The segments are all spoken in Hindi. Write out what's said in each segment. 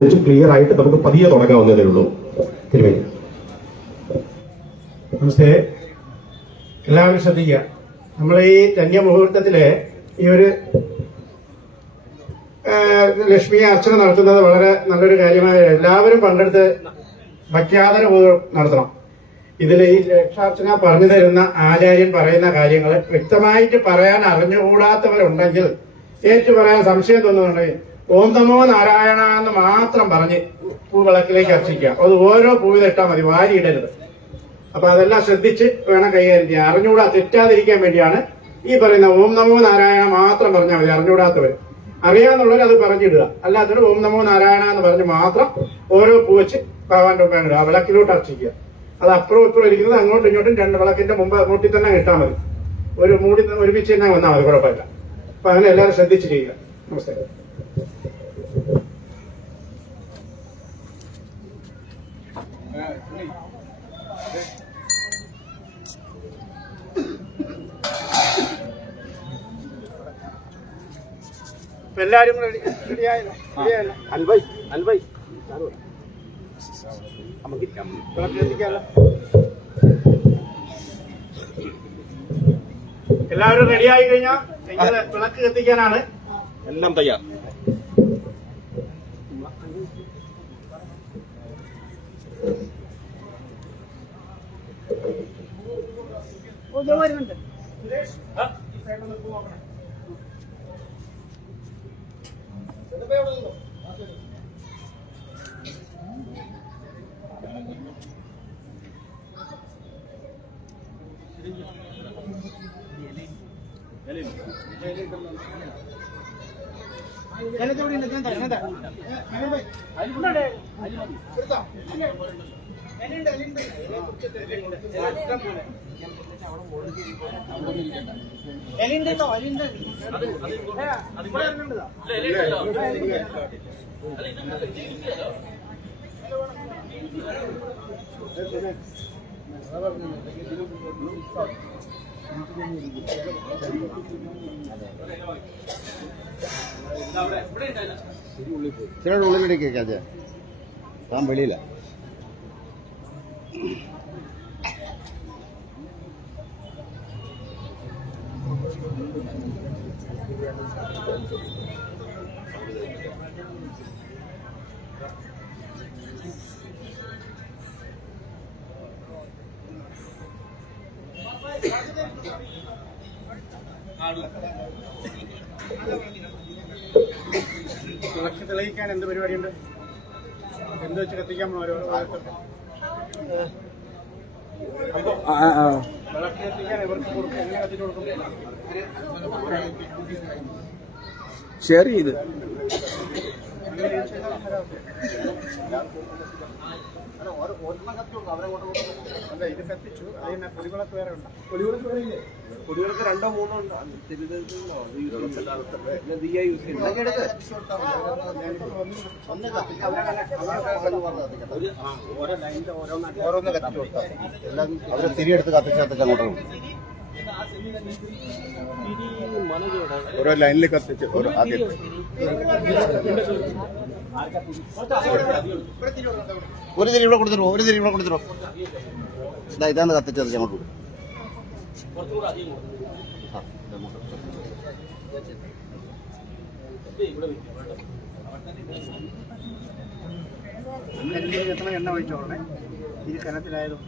ക്ലിയർ ആയിട്ട് നമുക്ക് പതിയെ തുടങ്ങാവുന്നതേ ഉള്ളൂ. തിരുമേനി. നമസ്തേ. എല്ലാവരും ശ്രദ്ധിക്കുക. നമ്മൾ ഈ ധന്യമുഹൂർത്തത്തില് ഈ ഒരു ലക്ഷ്മി അർച്ചന നടത്തുന്നത് വളരെ നല്ലൊരു കാര്യമായ എല്ലാവരും പങ്കെടുത്ത് ഭക്യാദരപൂർവ്വം നടത്തണം. ഇതിൽ ഈ ലക്ഷാർച്ചന പറഞ്ഞു തരുന്ന ആചാര്യൻ പറയുന്ന കാര്യങ്ങൾ വ്യക്തമായിട്ട് പറയാൻ അറിഞ്ഞുകൂടാത്തവരുണ്ടെങ്കിൽ ഏറ്റു പറയാൻ സംശയം തോന്നുന്നുണ്ടെങ്കിൽ ഓം നമോ നാരായണ എന്ന് മാത്രം പറഞ്ഞ് പൂവിളക്കിലേക്ക് അർച്ചിക്കുക. അത് ഓരോ പൂവിലിട്ടാൽ മതി, വാരിയിടരുത്. അപ്പൊ അതെല്ലാം ശ്രദ്ധിച്ച് വേണം കൈകാര്യം ചെയ്യാൻ. അറിഞ്ഞുകൂടാ തെറ്റാതിരിക്കാൻ വേണ്ടിയാണ് ഈ പറയുന്ന ഓം നമോ നാരായണ മാത്രം പറഞ്ഞാൽ മതി. അറിഞ്ഞുകൂടാത്തവർ, അറിയാന്നുള്ളവർ അത് പറഞ്ഞിടുക. അല്ലാത്തവർ ഓം നമോ നാരായണ എന്ന് പറഞ്ഞ് മാത്രം ഓരോ പൂ വെച്ച് ഭഗവാന്റെ മുമ്പ് ഇടുക. ആ വിളക്കിലോട്ട് അർച്ചിക്കുക. അത് അപ്പുറം ഇപ്പുറം ഇരിക്കുന്നത് അങ്ങോട്ടും ഇങ്ങോട്ടും രണ്ട് വിളക്കിന്റെ മുമ്പ് മൂട്ടി തന്നെ ഇട്ടാൽ മതി. ഒരു മൂടി ഒരുമിച്ച് തന്നെ വന്നാൽ മതി, കുഴപ്പമില്ല. അപ്പൊ അങ്ങനെ എല്ലാവരും ശ്രദ്ധിച്ച് ചെയ്യുക. നമസ്കാരം. എല്ലാരും റെഡിയായല്ലോ? എല്ലാവരും റെഡിയായി കഴിഞ്ഞാൽ വിളക്ക് കത്തിക്കാനാണ്. എല്ലാം തയ്യാർ. വരുന്നുണ്ട്. ഇച്ചിരി ഉള്ളിലേക്ക് കേൾക്കാതെ താൻ വെളിയില്ല. വിളക്ക് തെളിയിക്കാൻ എന്ത് പരിപാടിയുണ്ട്? എന്ത് വെച്ച് കത്തിക്കാൻ ഓരോ വിളക്ക് കത്തിക്കാൻ ഇവർക്ക് കൊടുക്കും. എങ്ങനെ കത്തിച്ചു കൊടുക്കും? ഷെയർ ചെയ്ത് അല്ല, ഇത് കത്തിച്ചു. അതിന് പൊടിവിളക്ക് വേറെ ഉണ്ടോ? പൊടിവിളക്ക് രണ്ടോ മൂന്നോ ഉണ്ടോ? ഓരോന്ന് കത്തിച്ചു കൊടുത്താൽ എല്ലാം അവരെ തിരിയെടുത്ത് കത്തിച്ചകത്തേക്ക് അങ്ങോട്ട് പോകും. ഓരോ ലൈനിൽ കത്തിച്ച് ആദ്യം ഒരു തിരി ഇവിടെ കൊടുത്തിട്ടോ, ഒരു തിരി ഇവിടെ കൊടുത്തിട്ടോ. ഇതാണ് കത്തിച്ചത് അങ്ങോട്ട് പോകും. എത്ര എണ്ണ ഒഴിച്ചോളണേ, ഇത് കനത്തിലായതും.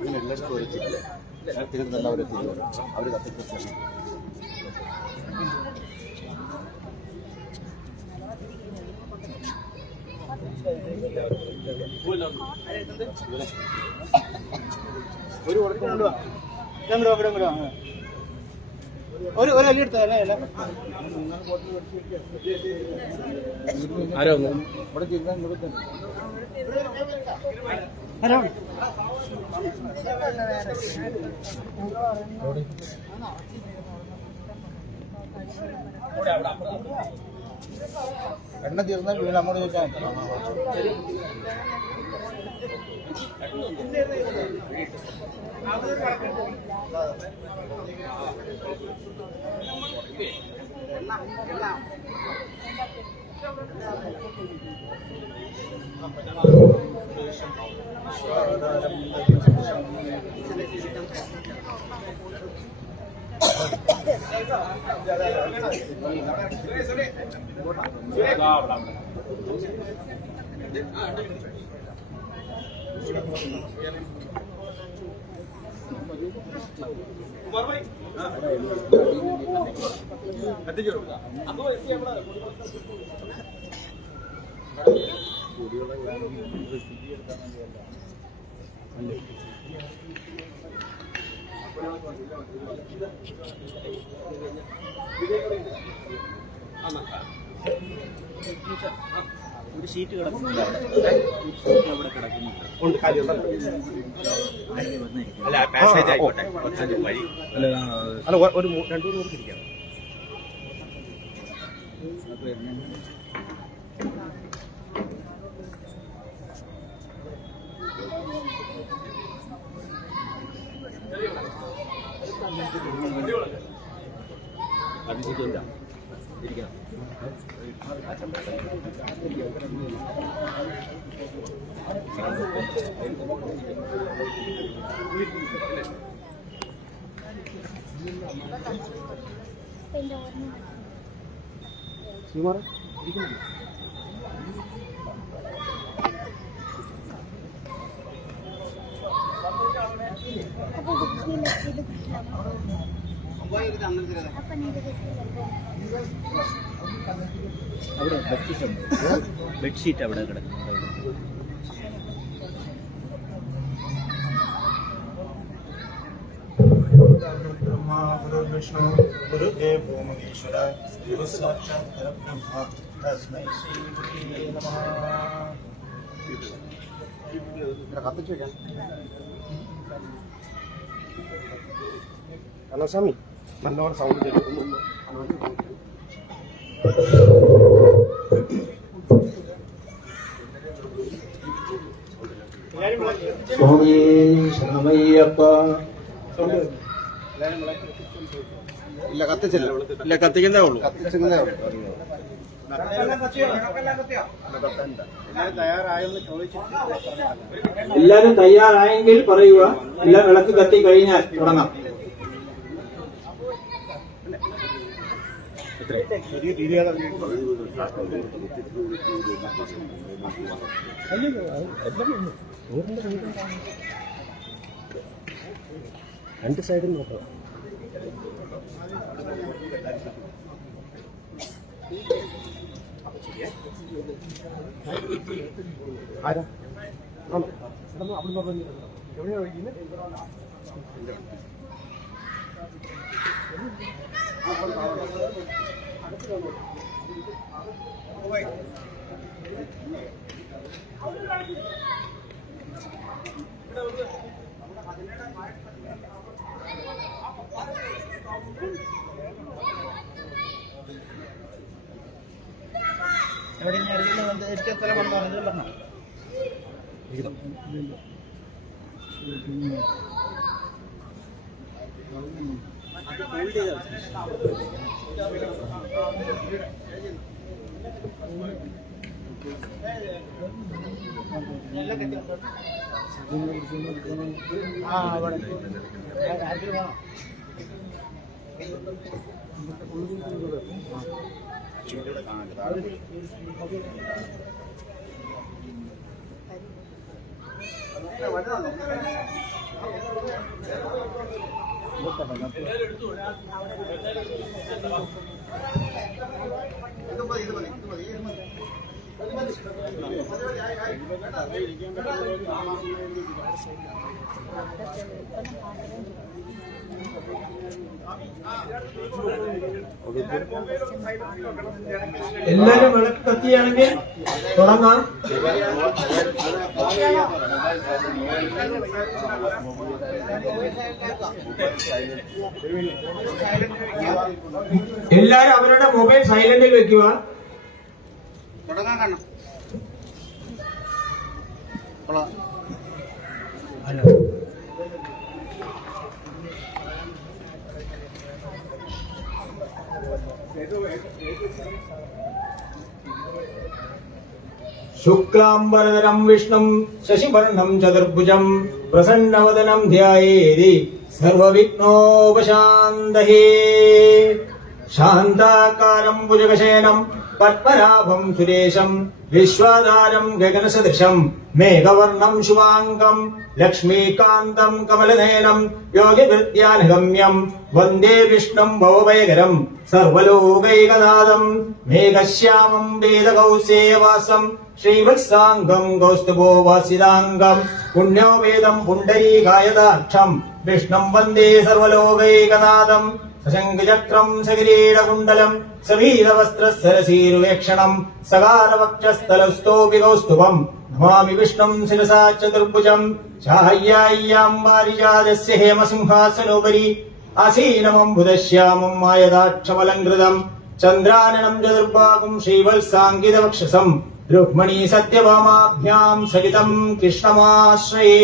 അങ്ങനെ എല്ലായിടത്തും ഒഴിച്ചിട്ടില്ല. തിരുന്നല്ല അവരെ തിരിഞ്ഞു അവർ കത്തിച്ചു. ഒരു ഉറക്കം കൊണ്ടുവാ. ഒരു അലി എടുത്തല്ലേ? ആരോ എണ്ണ തീർന്നാൽ വീട് അങ്ങോട്ട് ചോദിച്ചാൽ ഒരു ഷീറ്റ് കിടക്കുന്നുണ്ട് അവിടെ കിടക്കുന്നുണ്ട്. അല്ല പാസേജ് ആയിക്കോട്ടെ, വഴി അല്ല ഒരു 2-3 പേർക്ക് ഇരിക്കാം. അതിശയിക്കില്ല ഇരിക്കണം. അവിടെ ബെഡ്ഷീറ്റ് ഉണ്ട്, ബെഡ്ഷീറ്റ് അവിടെ കിടക്കുന്നുണ്ട്. विष्णु गुरुदेव महेश्वर गुरु साक्षात् परब्रह्म तस्मै श्री गुरुवे नमः. കത്തിച്ചു വെക്കാൻ അല്ല സ്വാമി നല്ലോണം സൗണ്ട് കേൾക്കുന്നു. സ്വാമി ശരണമയ്യപ്പ. ഇല്ല കത്തിച്ചില്ല, ഇല്ല കത്തിക്കുന്നേ ഉള്ളൂ. എല്ലാരും തയ്യാറായെങ്കിൽ പറയുക. എല്ലാം വിളക്ക് കത്തി കഴിഞ്ഞാൽ തുടങ്ങാം. രണ്ട് സൈഡിൽ നോക്കാം. ആരാ അവിടെ എവിടെയാ കഴിക്കുന്നത്? എല്ലാരും വിളക്ക് കത്തിയാണെങ്കിൽ തുടങ്ങാം. എല്ലാരും അവരുടെ മൊബൈൽ സൈലന്റിൽ വെക്കുക. തുടങ്ങാൻ കാണണം. शुक्लांबरधरं विष्णुं शशिवर्णं चतुर्भुजं प्रसन्नवदनं ध्यायेत् सर्वविघ्नोपशान्तये। शान्ताकारं भुजगशयनं पद्मनाभं सुरेशं विश्वाधारं गगनसदृशं मेघवर्णं शुभाङ्गं लक्ष्मीकान्तं कमलनयनं योगिवृत्यानुगम्यं वन्दे विष्णुं भवभयकरं सर्वलोकैकनाथं मेघश्यामं वेदकौसेयवासं श्रीवत्साङ्गं कौस्तुभोवासिदाङ्गं पुण्यो वेदं पुण्डरीकायदाक्षं विष्णुं वन्दे सर्वलोकैकनाथं सशङ्खचक्रं सकिरीटकुण्डलं सवीरवस्त्रसरसीरुवेक्षणं सगारवक्षस्थलस्थोऽपि कौस्तुभं नमामि विष्णुं शिरसा चतुर्भुजं चाहय्याय्यां वारिजातस्य हेमसिंहासनोपरि आसीनमम्बुदश्यामं मायदाक्षमलङ्कृतं चन्द्राननं चतुर्बाहुं श्रीवत्साङ्कितवक्षसं रुक्मणी सत्यभामाभ्यां सहितं कृष्णमाश्रये।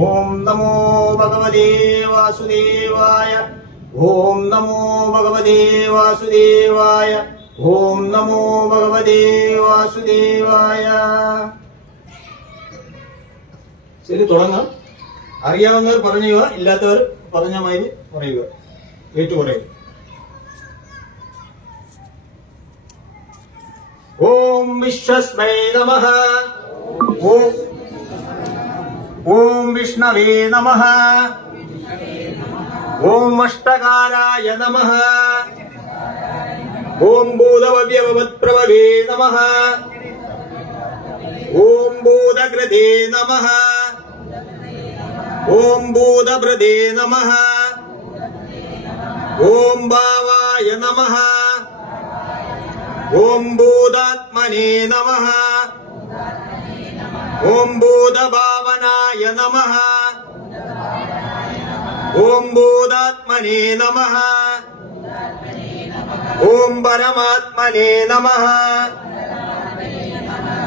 ओम नमो भगवते वासुदेवाय। ओम नमो भगवते वासुदेवाय। ओम नमो भगवते വാസുദേവായ. ശരി, തുടങ്ങാം. അറിയാവുന്നവർ പറയുക, ഇല്ലാത്തവർ പറഞ്ഞ മാതിരി പറയുക, ഏറ്റു പറയുക. ഓം വിശ്വസ്മൈ നമഃ. ओम विष्णवे नमः. ओम अष्टकाराय नमः. ओम भूतभव्यवत्प्रभवे नमः. ओम भूतकृते नमः. ओम भूतभृते नमः. ओम भावाय नमः. ओम भूतात्मने नमः. ओम भूतभावनाय नमः. ओम भूतात्मने नमः. ओम परमात्मने नमः.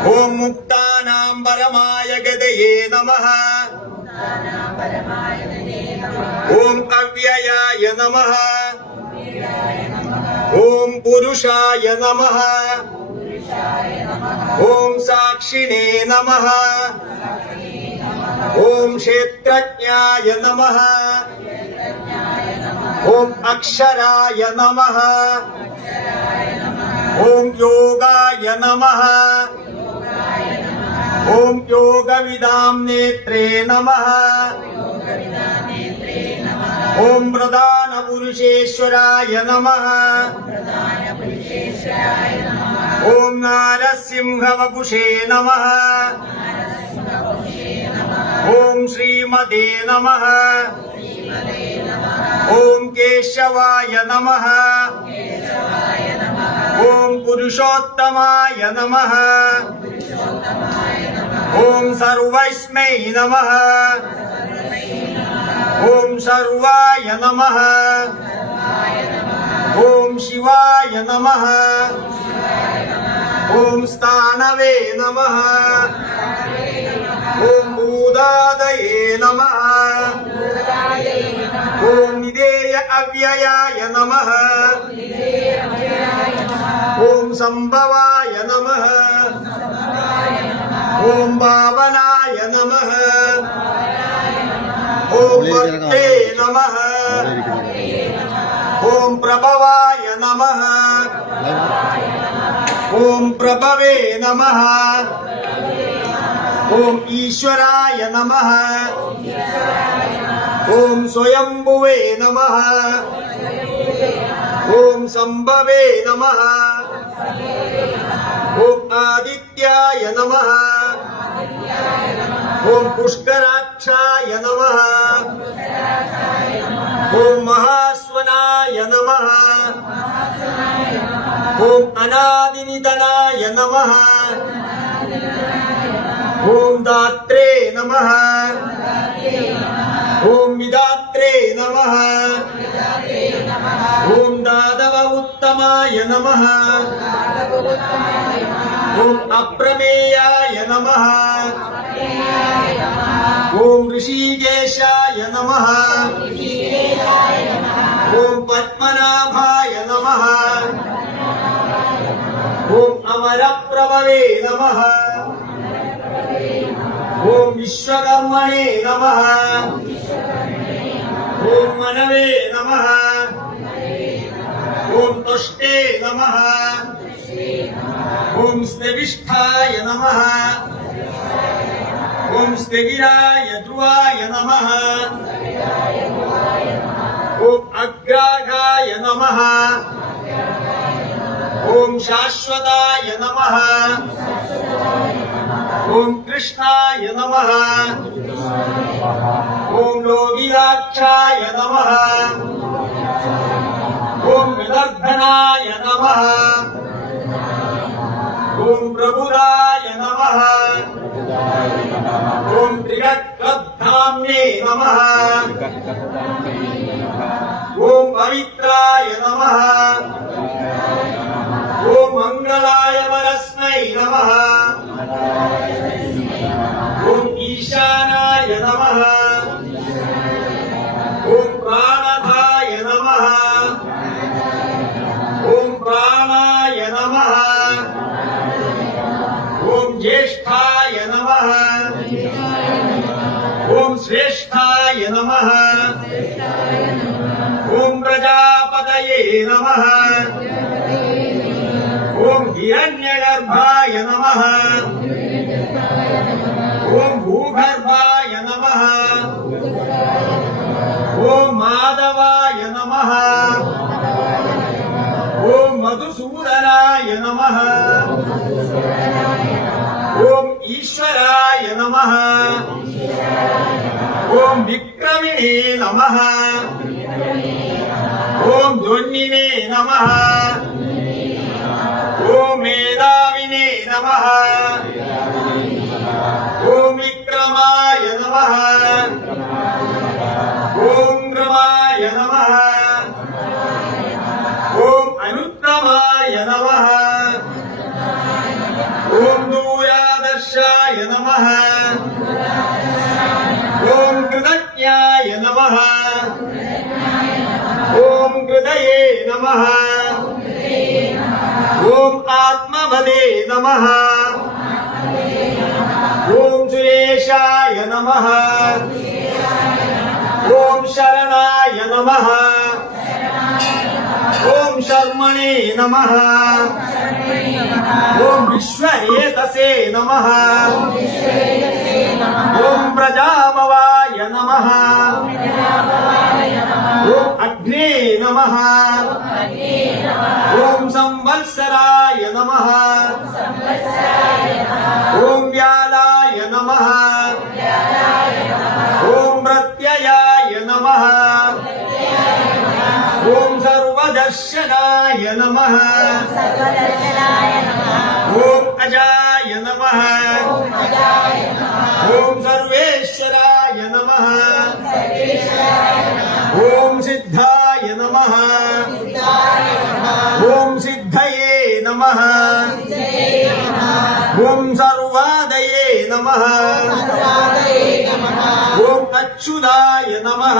ओम मुक्तानां परमाय गतये नमः. ओम अव्ययाय नमः. ओम पुरुषाय नमः. ओम साक्षिणे नमः. ओम क्षेत्रज्ञाय नमः. ओम अक्षराय नमः. ओम योगाय नमः. ओम योगविदां नेत्रे नमः. ओम प्रधान पुरुषेश्वराय नमः. ओम नारसिंहवपुषे नमः. ओम श्रीमते नमः. ओम केशवाय नमः. ओम पुरुषोत्तमाय नमः. ओम सर्वस्मै नमः. ओम सर्वाय नमः. ओम शिवाय नमः. ओम स्थानवे नमः. ओम भूदादये नमः. ओम निधेय अव्ययाय नमः. ओम संभवाय नमः. ओम भावनाय नमः. ओम भक्ते नमः. ओम प्रभवाय नमः. ओम प्रभवे नमः. ओम ईश्वराय नमः. ओम स्वयंभुवे नमः. ओम संभवे नमः. ओम आदित्याय नमः. ओम पुष्कराक्षाय नमः. ओम महास्वनाय नमः. ओम अनादिनिधनाय नमः. ओम दात्रे नमः. ओम विदात्रे नमः. ओम दादव उत्तमाय नमः. ओम अप्रमेयाय नमः. ॐ ऋषिकेशाय नमः ॐ पद्मनाभाय नमः ॐ अमरप्रभवे नमः ॐ विश्वकर्मणे नमः ॐ मनवे नमः ॐ तुष्टे नमः ॐ स्नेविष्ठाय नमः ॐ स्थिगिराय ध्रुवाय नमः ॐ अग्रागाय नमः ॐ शाश्वताय नमः ॐ कृष्णाय नमः ॐ लोगिराक्षाय नमः ॐ विदर्भनाय नमः ॐ प्रभुराय नमः ॐ त्रिगर्भधाम्ने नमः ॐ पवित्राय नमः ॐ मङ्गलाय परस्मै नमः ॐ ईशानाय नमः ॐ प्राणधाय नमः ॐ प्राणाय नमः ॐ ज्येष्ठाय नमः ॐ श्रेष्ठाय नमः ॐ प्रजापतये नमः ॐ हिरण्यगर्भाय नमः ॐ भूगर्भाय नमः ॐ माधवाय नमः ॐ मधुसूदनाय नमः ॐ ईश्वराय नमः ॐ विक्रमिणे नमः ॐ ध्वनिने नमः ॐ मेधाविने नमः ॐ विक्रमाय नमः ॐ क्रमाय नमः ॐ अनुक्रमाय नमः ॐ दूरादर्शाय नमः ॐ कृतज्ञाय नमः ॐ कृतये नमः ॐ आत्मवदे नमः ॐ सुरेशाय नमः ॐ शरणाय नमः ॐ शर्मणे नमः ॐ विश्वहेतसे नमः ॐ प्रजाभवाय नमः ॐ अग्ने नमः ॐ संवत्सराय नमः ॐ व्यालाय नमः ॐ प्रत्ययाय नमः ॐ सर्वदर्शनाय नमः ॐ अजाय नमः ॐ सर्वेश्वराय नमः ॐ सिद्धाय नमः ॐ सिद्धये नमः ॐ सर्वादये नमः ॐ अच्युताय नमः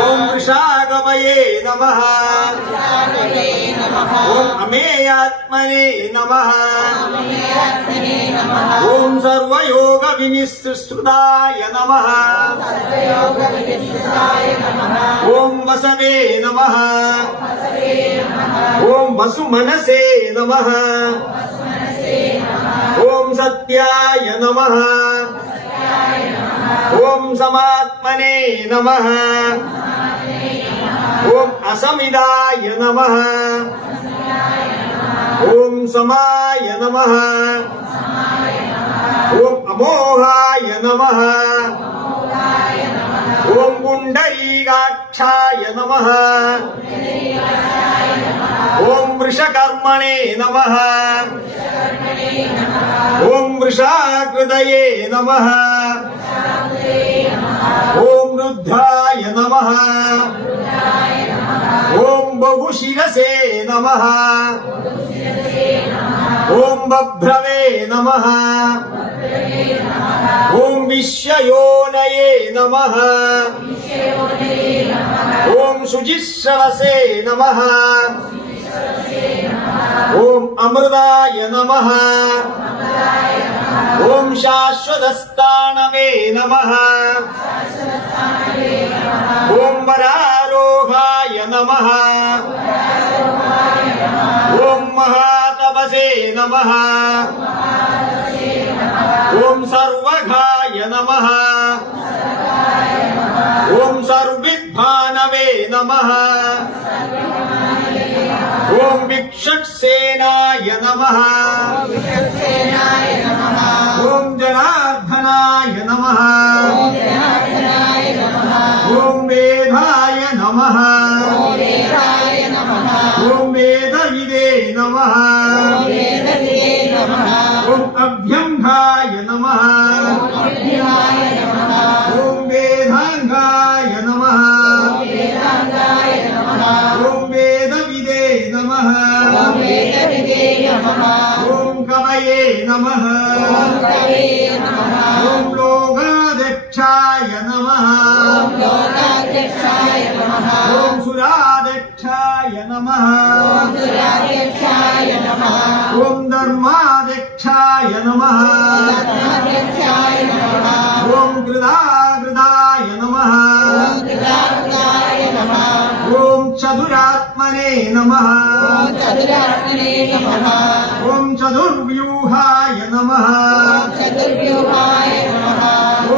ॐ वृषागमये नमः ॐ अमेयात्मने नमः ॐ सर्वयोगविनिसृताय नमः ॐ वसवे नमः ॐ वसुमनसे नमः ॐ सत्याय नमः ॐ समात्मने नमः ॐ असमिदाय नमः ॐ समाय नमः ॐ अमोहाय नमः ॐ पुण्डरीकाक्षाय नमः ॐ वृषकर्मणे नमः ॐ वृषाकृतये नमः ॐ रुद्राय नमः ॐ बहुशिरसे नमः ॐ ॐ बभ्रवे नमः ॐ विश्वयोनये नमः ॐ शुचिश्रवसे नमः ॐ अमृताय नमः ॐ शाश्वतस्थानवे नमः ॐ वरारोहाय नमः ॐ महातपसे नमः ॐ सर्वघाय नमः ॐ सर्वविद्भानवे नमः ॐ विक्षसेनाय नमः ॐ जनार्दनाय नमः ॐ वेदाय नमः ॐ वेदविदे नमः ॐ अभ्यङ्गाय नमः ॐ वेदाङ्गाय नमः ॐ वेदविदे नमः ॐ कवये नमः ॐ लोकाध्यक्षाय नमः ॐ सुराध्यक्षाय नमः ॐ धर्माध्यक्षाय नमः ॐ कृदाकृदाय नमः ॐ चतुरात्मने नमः ॐ चतुर्व्यूहाय नमः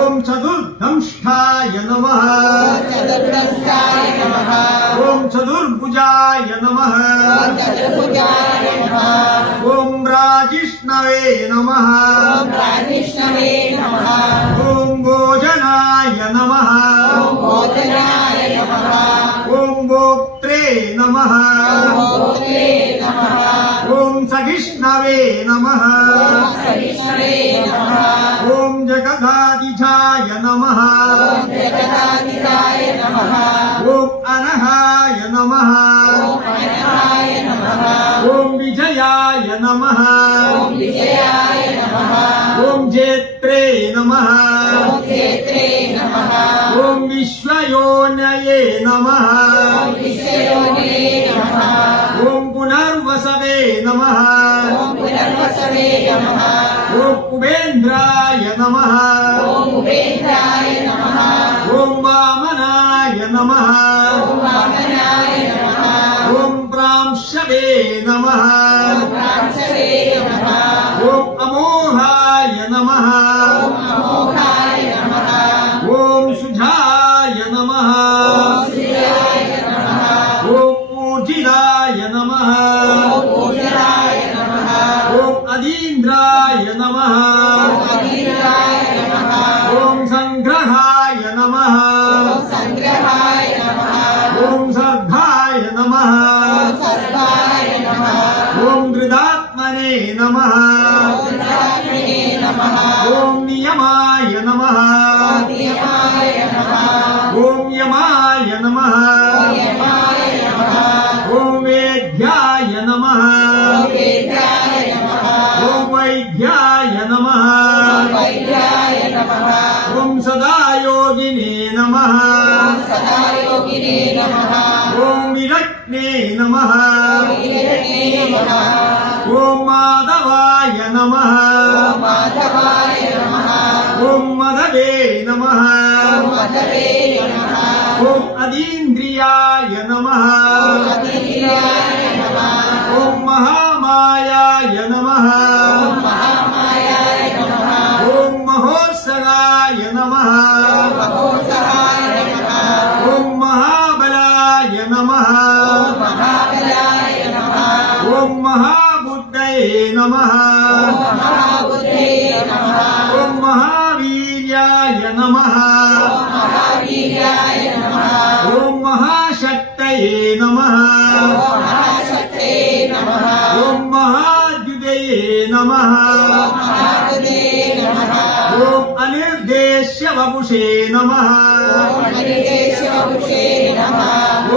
ॐ चतुर्दंष्टाय नमः ॐ चतुर्भुजाय नमः ॐ राजिष्णवे नमः ॐ भोजनाय नमः ॐ गोत्रे नमः ॐ सहिष्णवे नमः ॐ जगदादिजाय नमः ॐ अनहाय नमः ॐ विजयाय नमः ॐ जेत्रे नमः ॐ विश्वयोनये नमः ॐ पुनर्वसवे नमः ॐ कुबेन्द्राय नमः ॐ वामनाय नमः ॐ प्रांशवे नमः ॐ अमोहाय नमः ॐ सुजाय नमः ॐ ऊर्जिदाय नमः ॐ अदीन्द्राय नमः ॐ संग्रहाय नमः ॐ सर्गाय नमः ॐ कृदात्मने नमः ॐ नियमाय नमः ॐ यमाय नमः ॐ वेद्याय नमः ॐ वैद्याय नमः ॐ सदायोगिने नमः ॐ विरक्ने नमः ॐ माधवाय नमः ॐ मधवे नमः ॐ अदीन्द्रियाय नमः ॐ महामायाय नमः ॐ महोत्सवाय नमः ॐ महाबलाय नमः ॐ महाबुद्धये नमः ॐ महावीर्याय नमः ॐ महाशक्तये नमः ॐ महाद्युतये नमः ॐ अनिर्देश्यवाय शिवापुषे नमः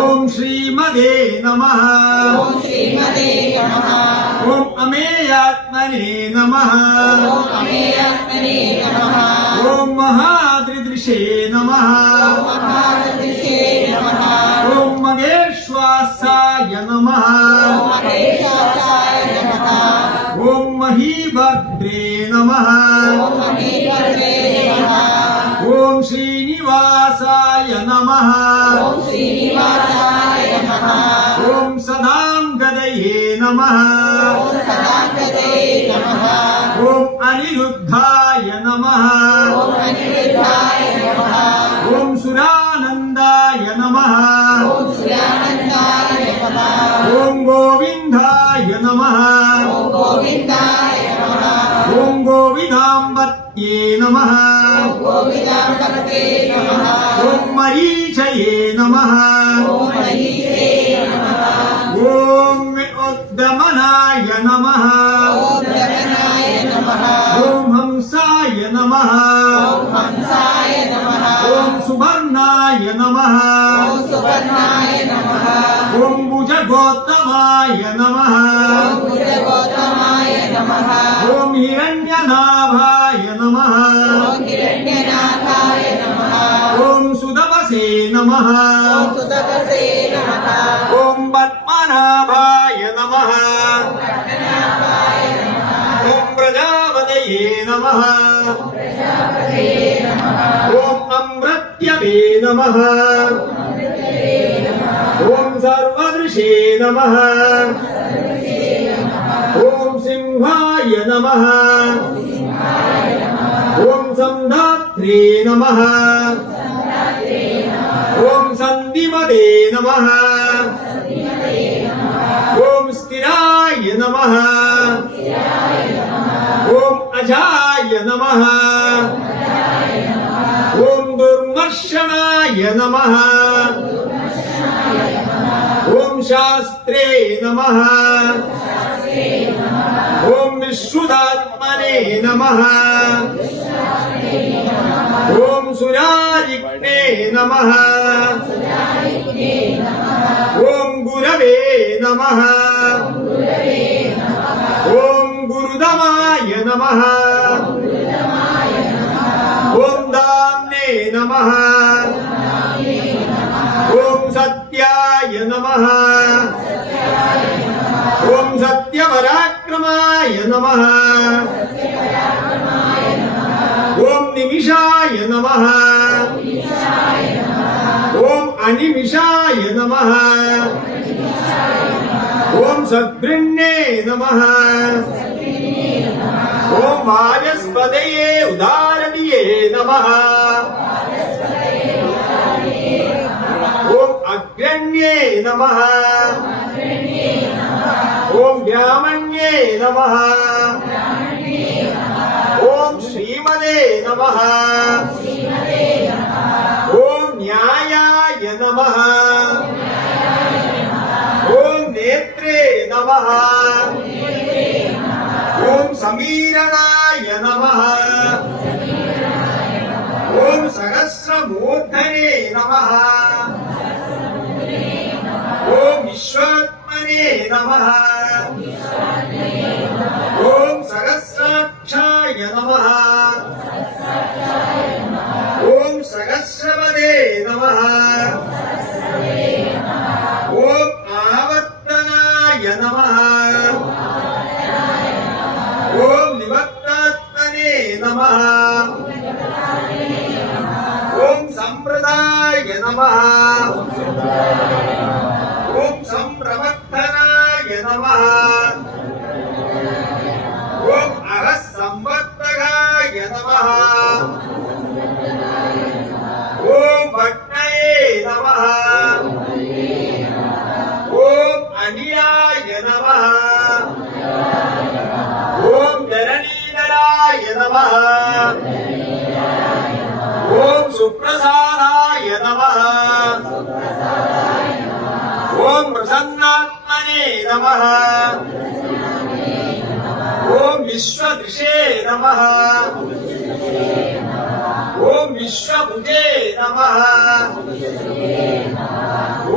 ॐ श्रीमदे नमः ॐ अमेयात्मने नमः ॐ महादृदृशे नमः ॐ महेश्वासाय नमः ॐ महीभद्रे नमः ॐ श्रीनिवासाय नमः ॐ सदांगदये नमः ॐ अनिरुद्धाय नमः ॐ सुरानन्दाय नमः ॐ गोविन्दाय नमः ॐ गोविदाम्बत्ये नमः ॐ मरीचये नमः ॐ उद्दमनाय नमः ॐ हंसाय नमः ॐ सुवर्णाय नमः ॐ भुजगोत्तमाय नमः ॐ हिरण्यनाभाय नमः ॐ सुदमसे नमः ॐ पद्मनाभाय नमः ॐ प्रजापतये नमः ॐ अमृत्यवे नमः ॐ सर्वदृशे नमः ॐ सिंहाय नमः ॐ संधात्रे नमः ॐ सन्धिमदे नमः ॐ स्थिराय नमः ॐ अजाय नमः ॐ दुर्मर्शनाय नमः ॐ शास्त्रे नमः ॐ विश्वदात्मने नमः ॐ सुरारिक्णे नमः ॐ गुरवे नमः ॐ गुरुदमाय नमः ॐ दाम्ने नमः ॐ सत्याय नमः ॐ सत्यपराक्रमाय नमः ॐ निमिषाय नमः ॐ अनिमिषाय नमः ॐ सद्गृह्णे नमः ॐ वाजस्पतये उदारदिये नमः ॐ अग्रण्ये नमः ॐ ब्राह्मण्ये नमः ॐ श्रीमदे नमः ॐ न्यायाय नमः ॐ नेत्रे नमः ॐ समीरणाय नमः ॐ सहस्रमूर्धने नमः ॐ विश्वात्मने नमः ॐ सहस्राक्षाय नमः ॐ सहस्रपदे नमः ॐ आवर्तनाय नमः ॐ निवत्तात्मने नमः ॐ सम्प्रदाय नमः ॐ सम्प्रवर्धनाय नमः ॐ अहः संवर्धकाय नमः ॐ भट्टये नमः ॐ अनियाय नमः ॐ धरणीधराय नमः ॐ सुप्रसादाय नमः ॐ प्रसन्नात्मने नमः ॐ विश्वदृशे नमः ॐ विश्वभुजे नमः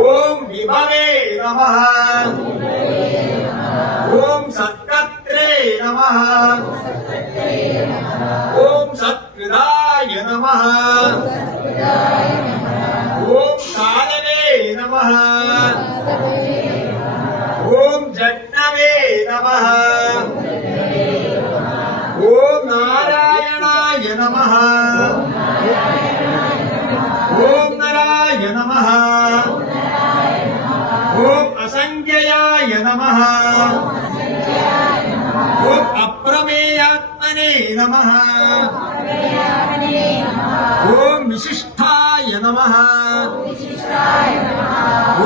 ॐ विभवे नमः ॐ सत्कर्त्रे नमः ॐ सत्कृदाय नमः ॐ कालवे नमः ॐ जह्नवे नमः ॐ नारायणाय नमः ॐ नराय नमः ॐ असंख्याय नमः ॐ अप्रमेयात्मने नमः ॐ विशिष्टाय नमः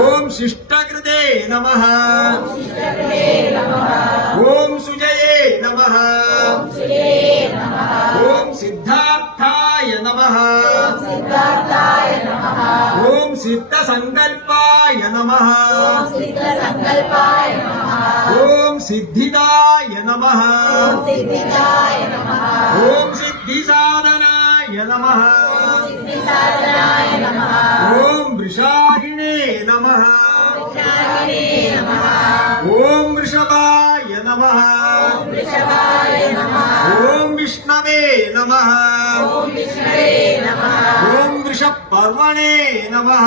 ॐ शिष्टकृते नमः ॐ सुजये नमः ॐ सिद्धार्थाय नमः ॐ सिद्धसङ्कल्पाय नमः ॐ सिद्धिदाय नमः ॐ सिद्धिसाधनाय नमः ॐ वृषाहिणे नमः ॐ वृषभाय नमः ॐ विष्णवे नमः ॐ वृषपर्वणे नमः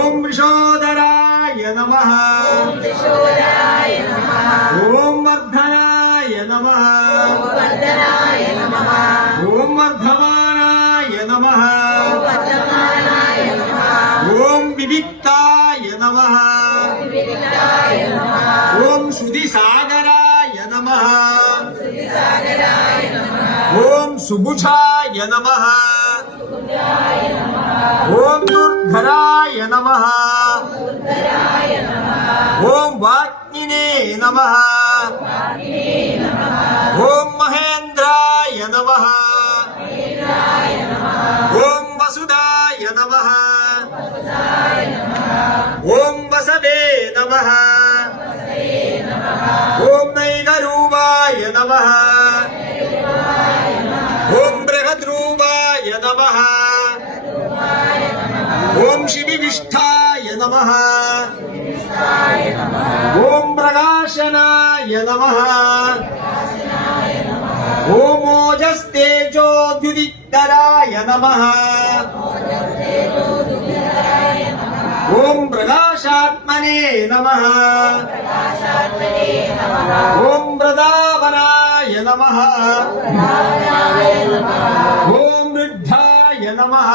ॐ वृषोदराय नमः ॐ वर्धनाय नमः ॐ वर्धमानाय नमः ॐ विविक्ताय नमः ॐ श्रुतिसागराय नमः ॐ सुबुधाय नमः ॐ दुर्धराय नमः ॐ वाग्मिने नमः ॐ महेन्द्राय नमः ॐ वसुदाय नमः ॐ वसवे नमः ॐ नैगरूपाय नमः ॐ बृहद्रूपाय नमः ॐ शिविविष्ठाय नमः ॐ प्रकाशनाय नमः ॐ ओजस्तेजोद्युदिक्तराय नमः ॐ प्रकाशात्मने नमः ॐ वृदावनाय नमः ॐ वृद्धाय नमः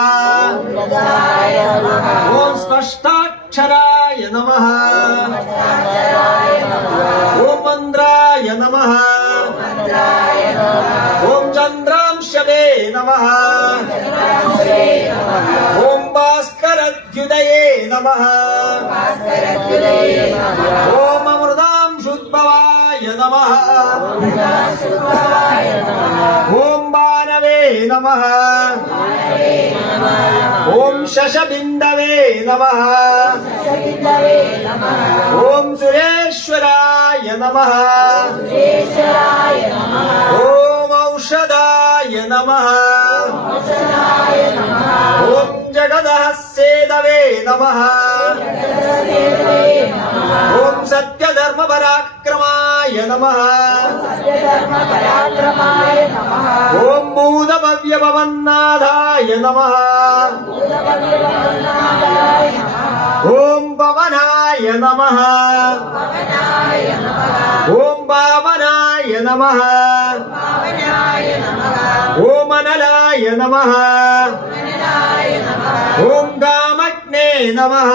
ॐ स्पष्टाक्षराय नमः ॐ मन्द्राय नमः ॐ चन्द्रांशवे नमः ॐ भास्करद्युदये नमः ॐ अमृतांशुद्भवाय नमः ॐ भानवे नमः ॐ शशबिन्दवे नमः ॐ सुरेश्वराय नमः ॐ औषधाय नमः ॐ जगदहस्येदवे नमः ॐ सत्यधर्मपराक्रमाय नमः ॐ भूतभव्यभवन्नाथाय नमः ॐ पवनाय नमः ॐ पावनाय नमः ॐ अनलाय नमः ॐ कामग्ने नमः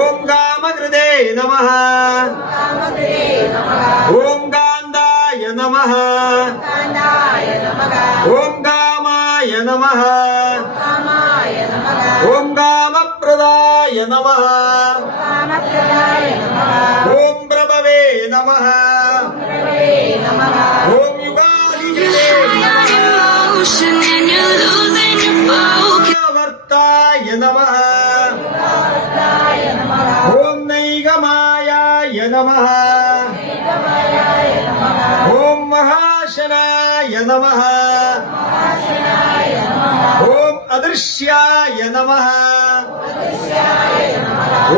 ॐ कामकृते नमः ॐ कान्दाय नमः ॐ कामाय नमः ॐ कामप्रदाय नमः ॐ प्रभवे नमः ॐ युगादिजने वर्ताय नमः ॐ नैगमायाय नमः ॐ महाशनाय नमः ओम अदृश्याय नमः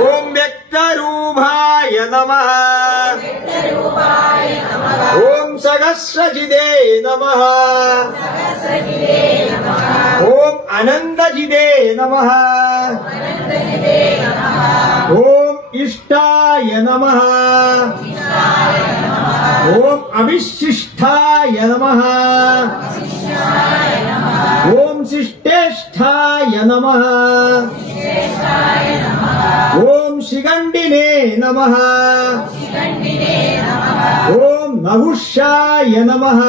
ओम व्यक्तरूपाय नमः ओम सहस्रजिदे नमः ओम अनंतजिदे नमः ओम इष्टाय नमः ओम अविशिष्टाय नमः ओम शिष्टेष्ठाय नमः ओम शिगंडिने नमः ओम नहुषाय नमः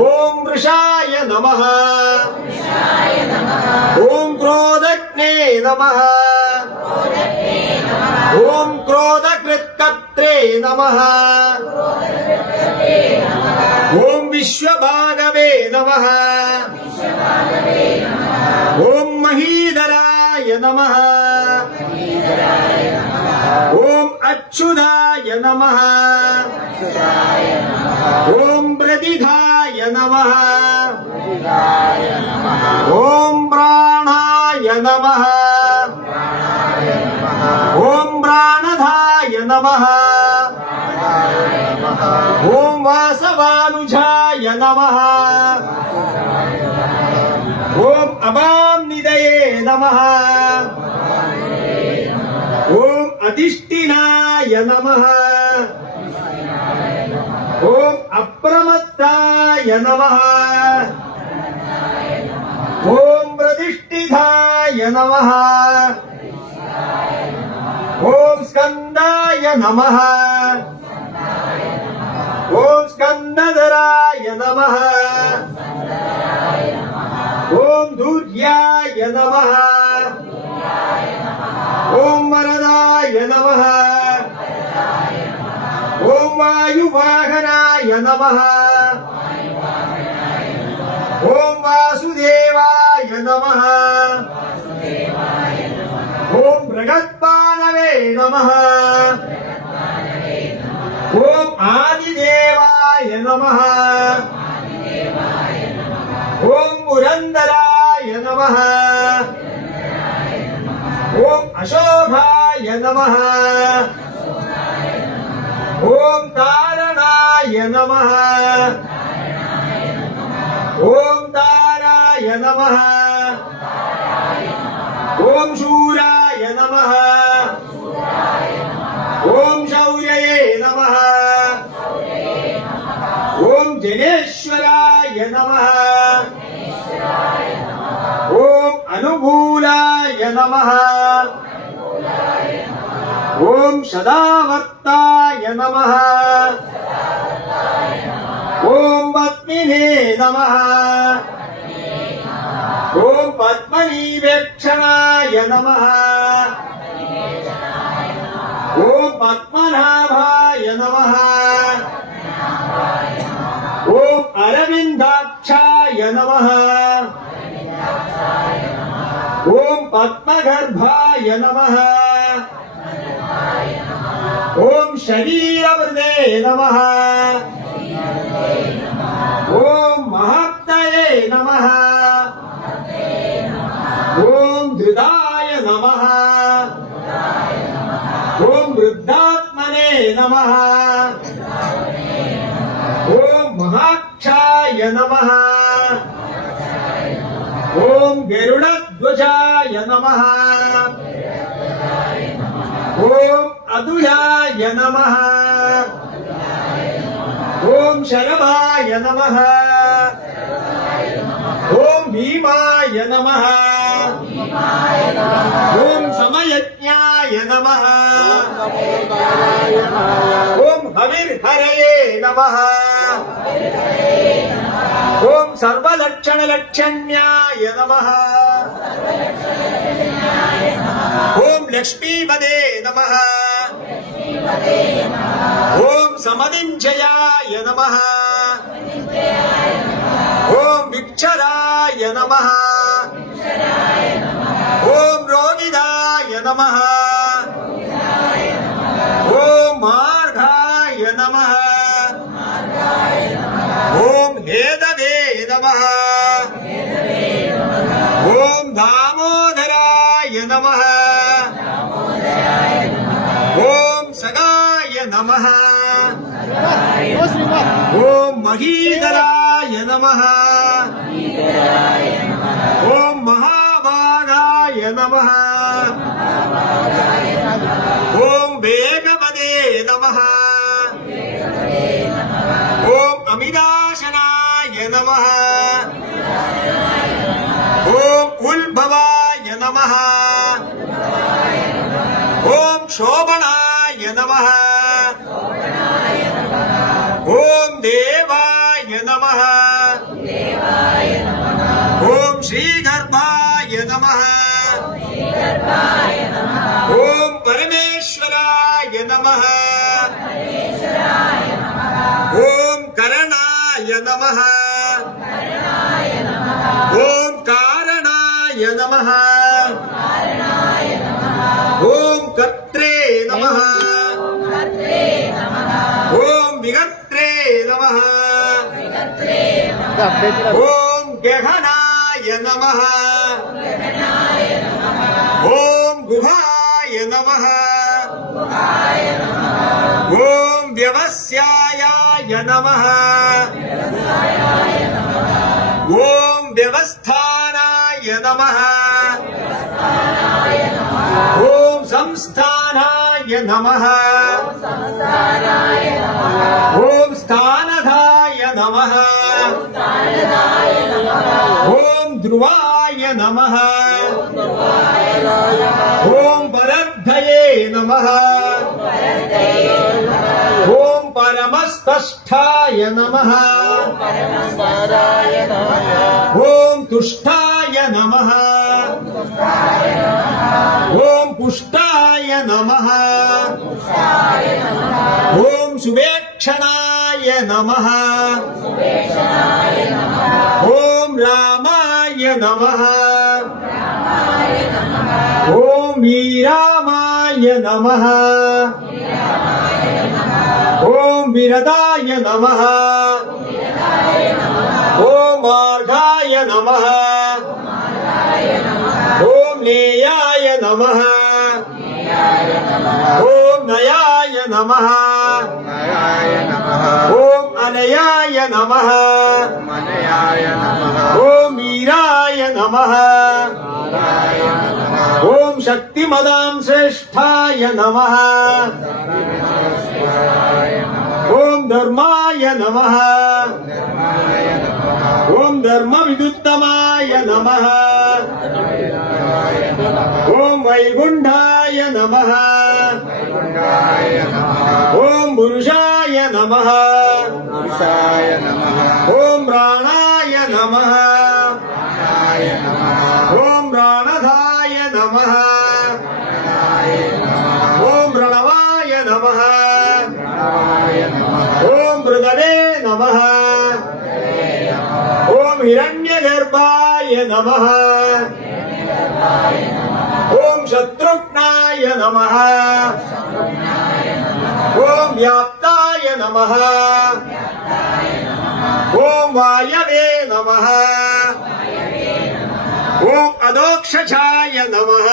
ओम वृषाय नमः ओम क्रोधज्ञे नमः ओम क्रोधकृत्कर्त्रे नमः ओम विश्वभागवे नमः ओम महीधराय नमः ओम अच्युताय नमः ओम प्रदिधाय नमः ओम प्राणाय नमः ओम प्राणधाय नमः ओम वासवानुजाय नमः ओम अवाम्निदये नमः ओम अधिष्ठिनाय नमः ओम अप्रमत्ताय नमः ओम प्रतिष्ठिताय नमः ओम स्कंदाय नमः ओम स्कंदधराय नमः ओम दूर्याय नमः ओम वरदाय नमः ओम वायुवाहनाय नमः ओम वासुदेवाय नमः ओम बृहत्पानवे नमः ओम आदिदेवाय नमः ओम पुरंदराय नमः ओम अशोकाय नमः ओम तारणाय नमः ओम ताराय नमः ओम शूराय नमः ओम शौर्ये नमः ओम जनेश्वराय नमः ओम अनुकूलाय नमः ओम सदावर्ताय नमः ओम पद्मिने नमः ओम पद्मनीवेक्षणाय नमः ओम पद्मनाभाय नमः ओम अरविंदाक्षाय नमः ओम पद्मगर्भाय नमः ओम शरीरवृदे नमः ओम महाप्तये नमः ओम धृताय नमः ओम वृद्धात्मने नमः ओम महाक्षाय नमः ओम गरुड़ध्वजाय नमः ओम अतुलाय नमः ओम शरभाय नमः ओम भीमाय नमः ओम समयज्ञाय नमः ओम हविर्हरये नमः ओम सर्वलक्षणलक्षण्याय नमः ओम लक्ष्मीपदे नमः ओम समदिञ्जयाय नमः ओम विक्षराय नमः ओम रोनिदाय नमः ओम मार्गाय नमः हेदवे नमः ॐ दामोदराय नमः ॐ सगाय नमः ॐ महीधराय नमः ॐ महाभागाय नमः ॐ वेगवदे नमः ॐ अमिदाशनाय नमः ॐ उल्भवाय नमः ॐ शोभनाय नमः ॐ देवाय नमः ॐ श्रीगर्भाय नमः ॐ परमेश्वराय नमः ॐ करणाय नमः ॐ कारणाय नमः ॐ कर्त्रे नमः ॐ विगत्रे नमः ॐ गहनाय नमः ॐ गुहाय नमः ॐ व्यवस्याय नमः ॐ व्यवस्थानाय नमः ॐ संस्थानाय नमः ॐ स्थानधाय नमः ॐ ध्रुवाय नमः ॐ परद्धये नमः ॐ परमस्पष्टाय नमः ॐ तुष्टाय नमः ॐ पुष्टाय नमः ॐ सुवेक्षणाय नमः ॐ रामाय नमः ॐ वीरामाय नमः ॐ विरदाय नमः ॐ मार्गाय नमः ॐ नेयाय नमः ॐ नयाय नमः ॐ अनयाय नमः ॐ वीराय नमः ॐ शक्तिमदां श्रेष्ठाय नमः ॐ धर्माय नमः ॐ धर्मविदुत्तमाय नमः ॐ वैकुण्ठाय नमः ॐ पुरुषाय नमः ॐ प्राणाय नमः ॐ प्राणधाय नमः ॐ प्रणवाय नमः ॐ मृदवे नमः ॐ हिरण्यगर्भाय नमः ॐ शत्रुघ्नाय नमः ॐ व्याप्ताय नमः ॐ वायवे नमः ॐ अदोक्षजाय नमः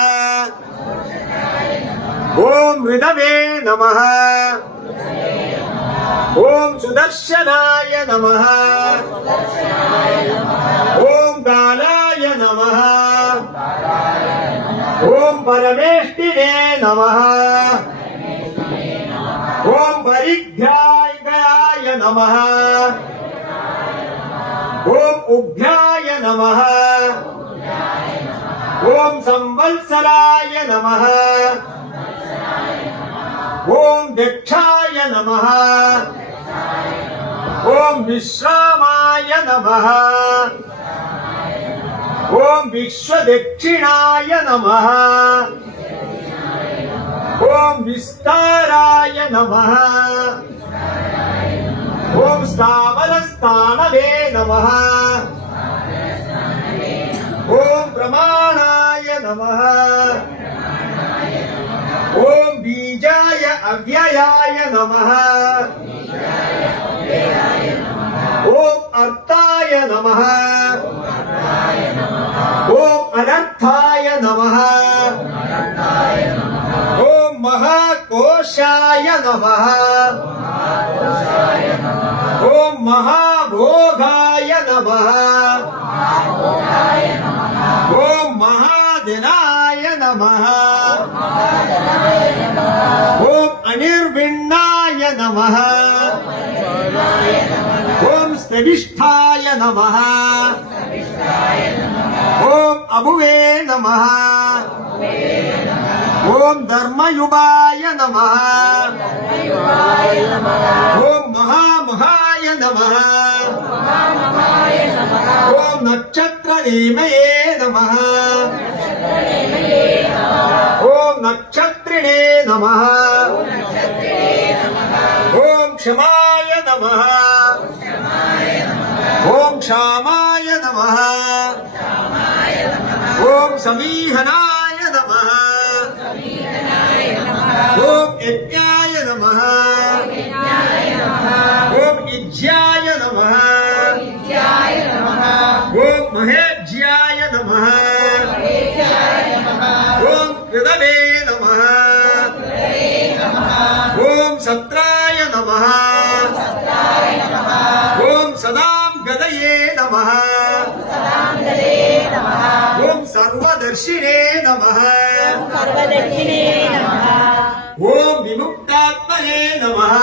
ॐ मृदवे नमः ॐ सुदर्शनाय नमः ॐ कालाय नमः ॐ परमेष्टिने नमः ॐ परिघ्राय नमः ॐ उभ्याय नमः ॐ संवत्सराय नमः ॐ दक्षाय नमः ॐ विश्रामाय नमः ॐ विश्वदक्षिणाय नमः ॐ विस्ताराय नमः ॐ स्थावरस्थानवे नमः ॐ प्रमाणाय नमः ॐ बीजाय अव्ययाय नमः ॐ अर्थाय नमः ओम अनर्थाय नमः ओम महाकोशाय नमः ओम महाभोगाय नमः ओम महादिनाय नमः ओम अनिर्विण्णाय नमः ओम स्तविष्ठाय नमः ओम अभुवे नमः ओम धर्मयुगाय नमः ओम महामहाय नमः ओम नक्षत्रनेमये नमः ओम नक्षत्रिणे नमः ओम क्षमाय नमः ओम क्षामाय नमः ओम समीहनाय नमः ओम यज्ञाय नमः ओम इज्याय नमः ओम महेज्याय नमः ओम कृदवे नमः ओम सत्राय नमः ओम सदां गदये नमः ओम सर्वदर्शिने नमः ओम विमुक्तात्मने नमः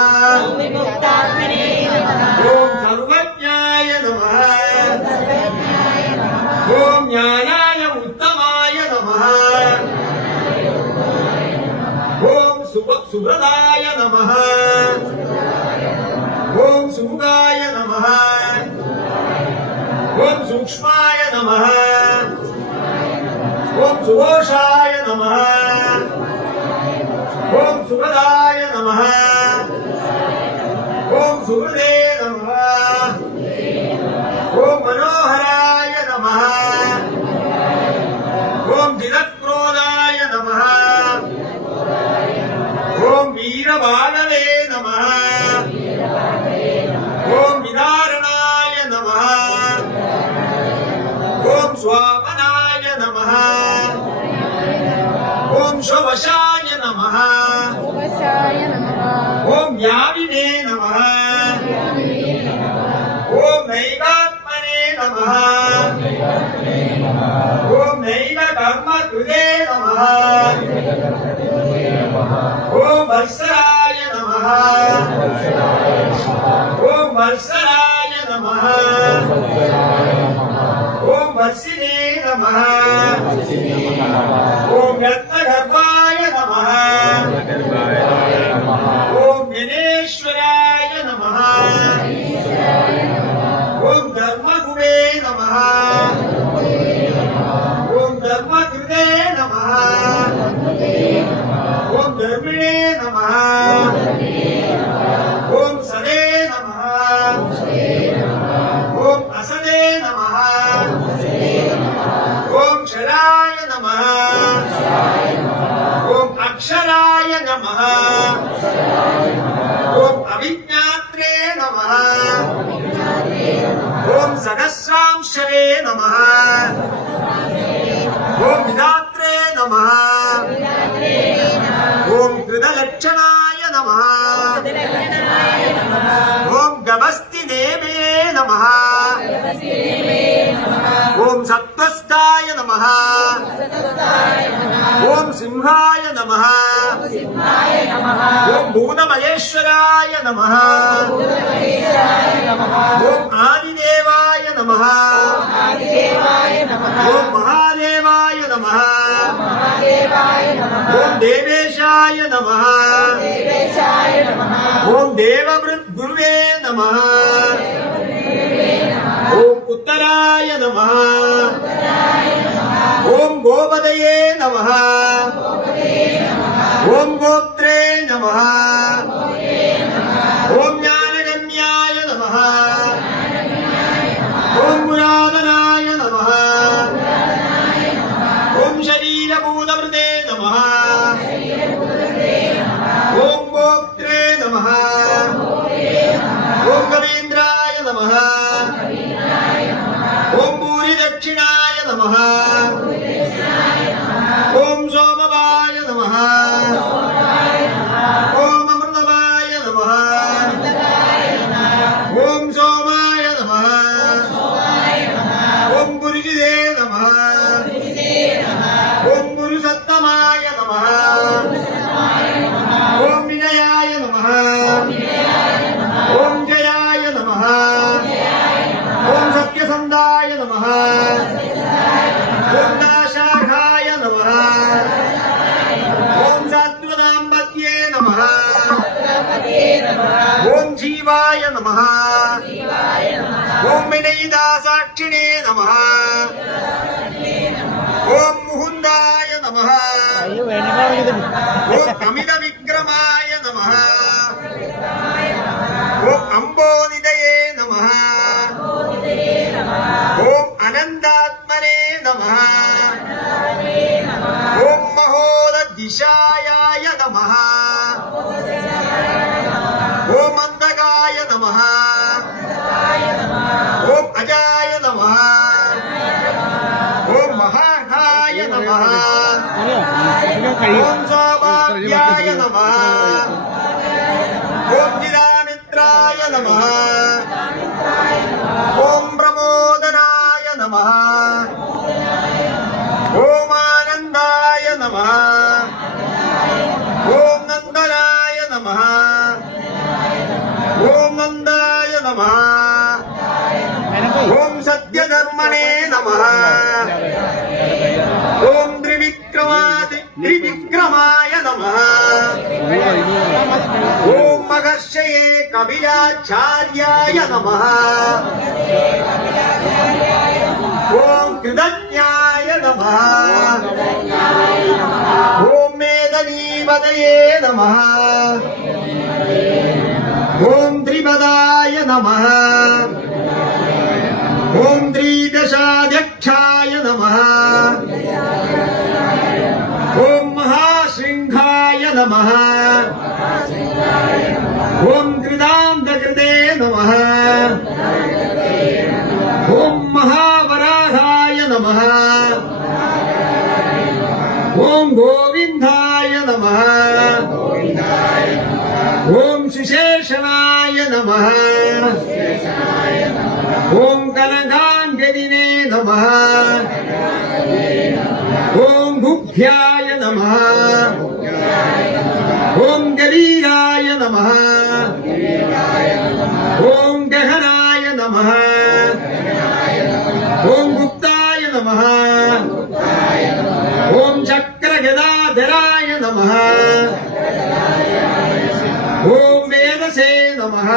ओम सर्वज्ञाय नमः ओम ज्ञानाय उत्तमाय नमः ओम सुभृदाय नमः ओम सुमुखाय नमः ओम सूक्ष्माय नमः ओम सुघोषाय नमः ओम सुभदाय नमः ओम सुहृदे नमः ओम मनोहराय नमः ओम जिनक्रोधाय नमः ओम वीरबालवे नमः ओम विदारणाय नमः ओम स्वामनाय नमः ओम शवशाय नमः ओम याविने नमः ओम नैवात्मने नमः ओम नैव कर्म कृते नमः ओम वत्सराय नमः ओम वत्सराय नमः ओम वत्सिने नमः ओम रत्नगर्भाय नमः ओम ज्ञानेश्वराय नमः ओम धर्मगुणे नमः ओम धर्मकृते नमः ओम धर्मिणे नमः ओम सदे नमः ओम असदे नमः ओम क्षराय नमः ओम अक्षराय नमः ओम अभिज्ञात्रे नमः ओम सहस्रांशरे नमः ओम विधात्रे नमः ओम कृतलक्षणाय नमः ओम गभस्तिदेवे नमः ओम सत्त्वस्थाय नमः ओम सिंहाय नमः ओम भूतमहेश्वराय नमः ओम आदिदेवाय नमः ओम महादेवाय नमः ओम देवेशाय नमः ओम देववृद्गुरुवे नमः ओम उत्तराय नमः ओम गोपदये नमः ओम गोत्रे नमः ओम ज्ञानगम्याय नमः ओम पुरातनाय नमः ओम शरीरभूतभृते नमः ओम गोत्रे नमः ओम कवीन्द्राय नमः ഓം ഭൂരി ദക്ഷിണായ നമഃ ഓം സോമവായ നമഃ ഓം അമൃതവായ നമഃ ഓം സോമായ നമഃ ഓം ഗുരുജിതേ നമഃ ഓം ഗുരുസത്തമായ നമഃ ഓം വിനയായ നമഃ ഓം ജയായ നമഃ ഓം സത്യസന്ധായ നമഃ ഓം ദാശാഖായ നമഃ ഓം സാത്വതാമ്പത്യേ നമഃ ഓം ജീവായ നമഃ ഓം വിനയിതാസാക്ഷിണേ നമഃ ഓം മുകുന്ദായ നമഃ ഓം അമിത വിക്രമായ നമഃ ഓം അംബോനിധയേ നമഃ ഓം അനന്താത്മനേ നമഃ ഓം മഹോദദിശായായ നമഃ ഓം അന്തകായ നമഃ ഓം അജായ നമഃ ഓം മഹാഹായ നമഃ ഓം സൗഭാഗ്യായ നമഃ ഓം ജിതാമിത്രായ നമഃ ഓം പ്രമോദനായ നമഃ ഓം ആനന്ദായ നമഃ ഓം നന്ദനായ നമഃ ഓം നന്ദായ നമഃ ഓം സത്യധർമ്മണേ നമഃ ഓം ത്രിവിക്രമായ നമഃ ഓം മഹർഷയേ കപിലാചാര്യായ നമഃ ഓം കൃതജ്ഞായ നമഃ ഓം മേദനീപതയേ നമഃ ഓം ത്രിപദായ നമഃ ഓം ത്രിദശാധ്യക്ഷായ നമഃ ഓം മഹാശൃംഖായ നമഃ ഓം കൃതാന്തകൃതേ നമഃ ഓം മഹാവരാഹായ നമഃ ഓം ഗോവിന്ദായ നമഃ ഓം സുശേഷണായ നമഃ ഓം കനകാംഗരിണേ നമഃ ഓം ഗുഭ്യായ നമഃ ഓം ഗലീലായ നമഃ ഓം ഗഹനായ നമഃ ഓം ഗുപ്തായ നമഃ ഓം ചക്രഗദാധരായ നമഃ ഓം വേദസേ നമഃ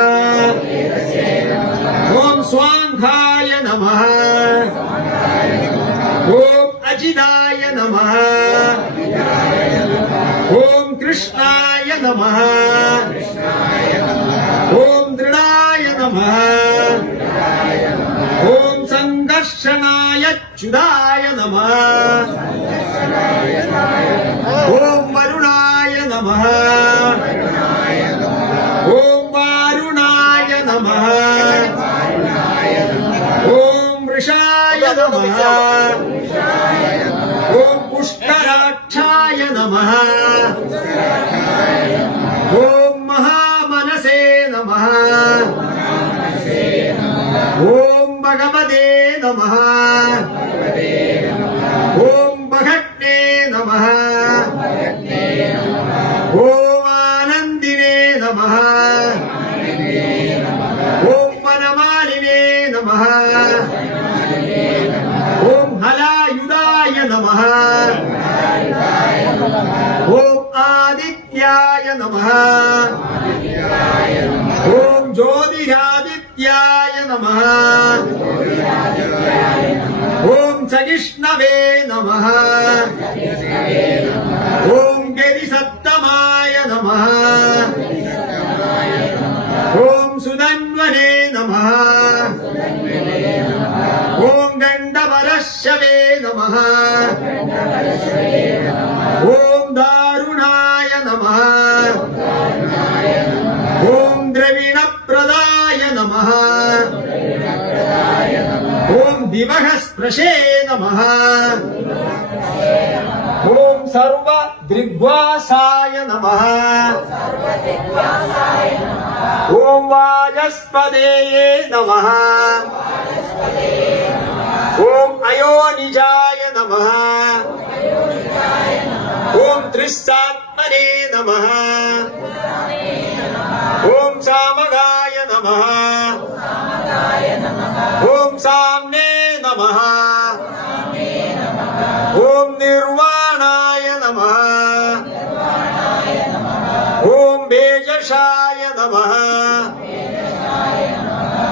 ഓം സ്വാംഘായ നമഃ ഓം അജിതായ നമഃ ഓം കൃഷ്ണായ നമഃ ഓം ദൃഢായ നമഃ ഓം സംഘർഷണായ ച്യുതായ നമഃ ഓം വരുണായ നമഃ ഓം വാരുണായ നമഃ ഓം വൃഷായ നമഃ ഓം പുഷ്കരാക്ഷായ നമഃ ഓം മഹാമനസേ നമഃ ഓം ഭഗവതേ നമഃ ഓം ഭഗട്നേ നമഃ ഓം ആനന്ദിനേ നമഃ ഓം വനമാലിനേ നമഃ ഓം ഹലായുധായ നമഃ ഓം ആദിത്യായ നമഃ ഓം ജ്യോതിരാദിത്യായ നമഃ ഓം സഹിഷ്ണവേ നമഃ ഓം ഗരിസത്തമായ നമഃ ഓം സുധന്വനേ നമഃ ഓം ഗണ്ഡപരശവേ നമഃ ഓം ദാരുണായ നമഃ ഓം ദ്രവിണപ്രദായ നമഃ ഓം दिवः स्पृशे नमः ॐ सर्वदृग्वासाय नमः ॐ वाजस्पदये नमः ॐ अयोनिजाय नमः ॐ त्रिस्सात्मने नमः ॐ सामगाय नमः ॐ साम्ने नमः ॐ निर्वाणाय नमः ॐ बेजशाय नमः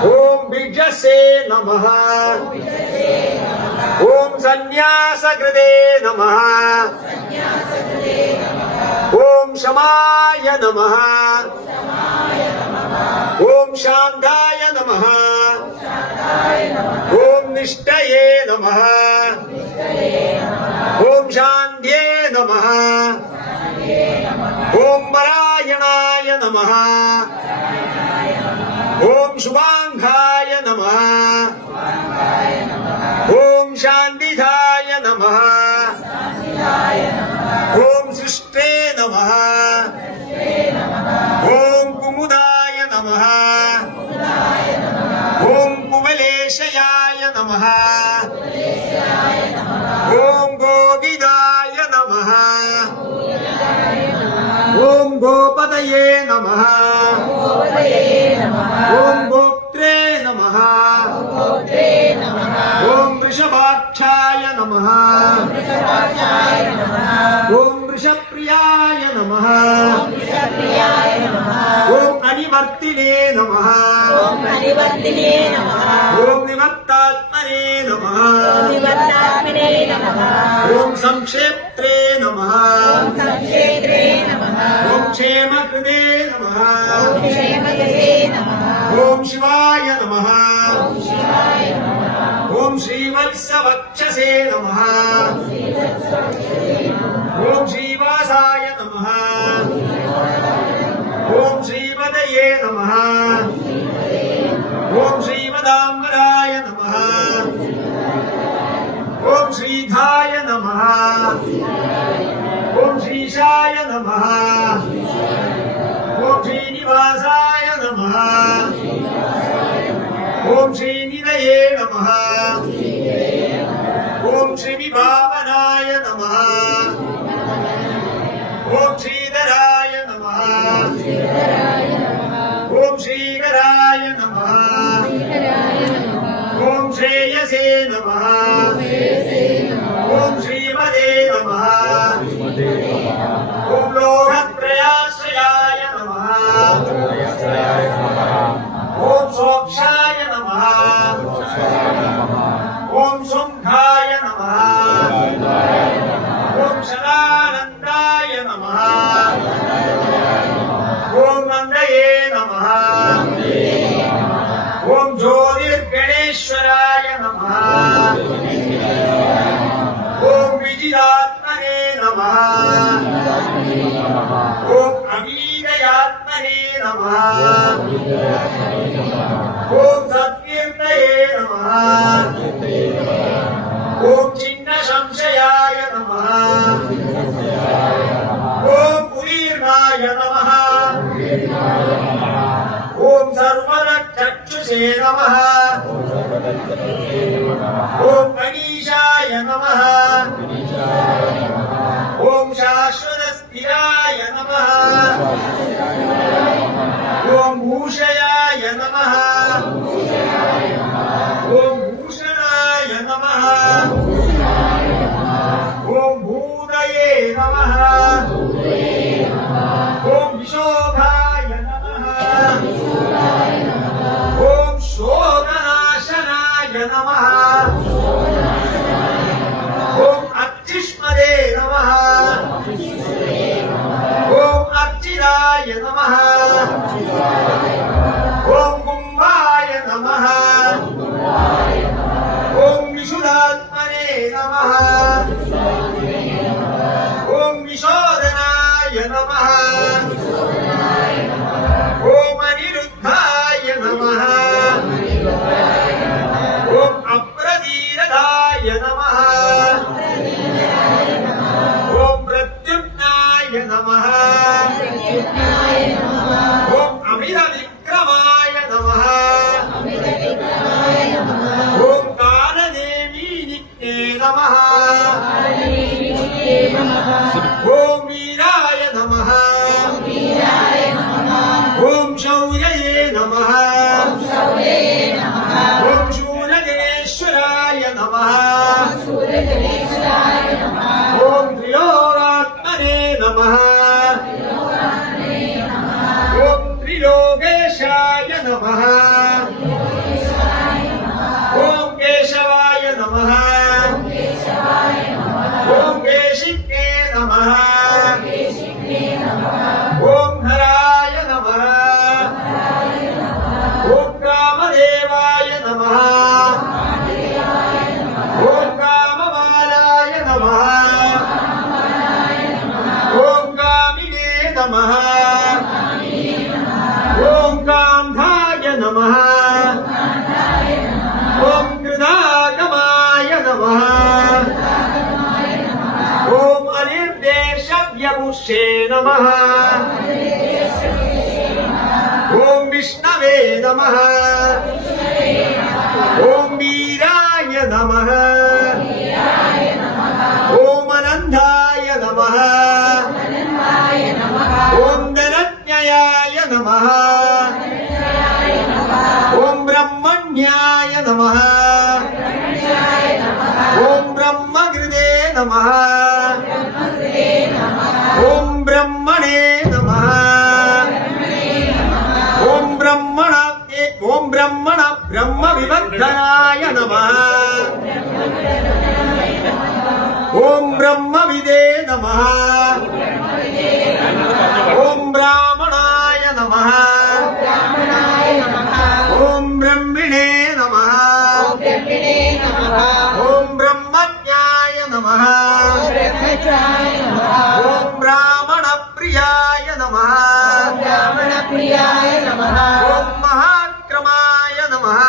ॐ बीजसे नमः ॐ संन्यासकृते नमः ॐ शमाय नमः ॐ शान्ताय नमः ॐ निष्ठये नमः ॐ शान्त्ये नमः ॐ परायणाय नमः ॐ शुभाङ्गाय नमः ॐ शान्तिधाय नमः ॐ सृष्टे नमः ॐ कुमुदाय नमः ॐ कुवलेशयाय नमः ॐ गोविदाय नमः ॐ गोपतये नमः ॐ गोत्रे नमः ॐ वृषभाक्षाय नमः ॐ वृषप्रियाय नमः ॐ अनिवर्तिने नमः ॐ निवर्तात्मने नमः ॐ संक्षेत्रे नमः ॐ क्षेमकृते नमः ॐ शिवाय नमः ॐ श्रीवत्सवक्षसे नमः ॐ श्रीवासाय नमः ॐ श्रीवदये नमः ॐ श्रीवदाम्बराय नमः ॐ श्रीधाय नमः ॐ श्रीशाय नमः ॐ श्रीनिवासाय नमः ॐ श्रीनिलये नमः ॐ श्रीविभावनाय नमः ॐ श्रीधराय नमः ॐ श्रीकराय नमः ॐ श्रेयसे नमः ॐ श्रीमदे नमः ॐ लोकत्रयाश्रयाय नमः ॐ सोक्षाय नमः ॐ शुंभाय नमः ॐ शदानन्दाय नमः ॐ नन्दये नमः ॐ ज्योतिर्गणेश्वराय नमः ॐ विजितात्मने नमः ॐ अवीदयात्मने नमः ॐ सत्कीर्तये नमः ॐ चिन्नसंशयाय नमः ॐ पुरीर्णाय नमः ॐ सर्वरक्षक्षुषे नमः ॐ गणेशाय नमः ॐ शाश्वतस्थिराय नमः ॐ भूषयाय नमः ॐ भूषणाय नमः ॐ भूतये नमः ॐ विशोभाय नमः ॐ शोकनाशनाय नमः ॐ अर्चिष्मदे नमः ॐ अर्चिराय नमः ॐ कुम्भाय नमः ॐ विशुद्धात्मने नमः ॐ विशोधनाय नमः ॐ अनिरुद्धाय नमः ॐ अप्रदी नमः ॐ त्रिलोकात्मने नमः ॐ त्रिलोकेशाय नमः ॐ केशवाय नमः ॐ केशिके नमः ॐ हराय नमः ॐ कामदेवाय नमः ॐ कामबालाय नमः ॐ कामिने नमः ॐ कान्धाय नमः ॐ कृदागमाय नमः ॐ अनिर्देशव्यमुष्ये नमः ॐ विष्णवे नमः ॐ वीराय नमः ॐ अनन्ताय नमः ॐ धनज्ञयाय नमः ॐ ब्रह्मण्याय नमः ॐ ब्रह्मकृते नमः ॐ ब्रह्मणे नमः ॐ ब्रह्मण ब्रह्मविवर्धनाय नमः ॐ ब्रह्मविदे नमः ॐ ब्राह्मणाय नमः ॐ ब्रह्मिणे नमः ॐ ब्रह्मज्ञाय नमः ॐ ब्राह्मणप्रियाय नमः ॐ महाक्रमाय नमः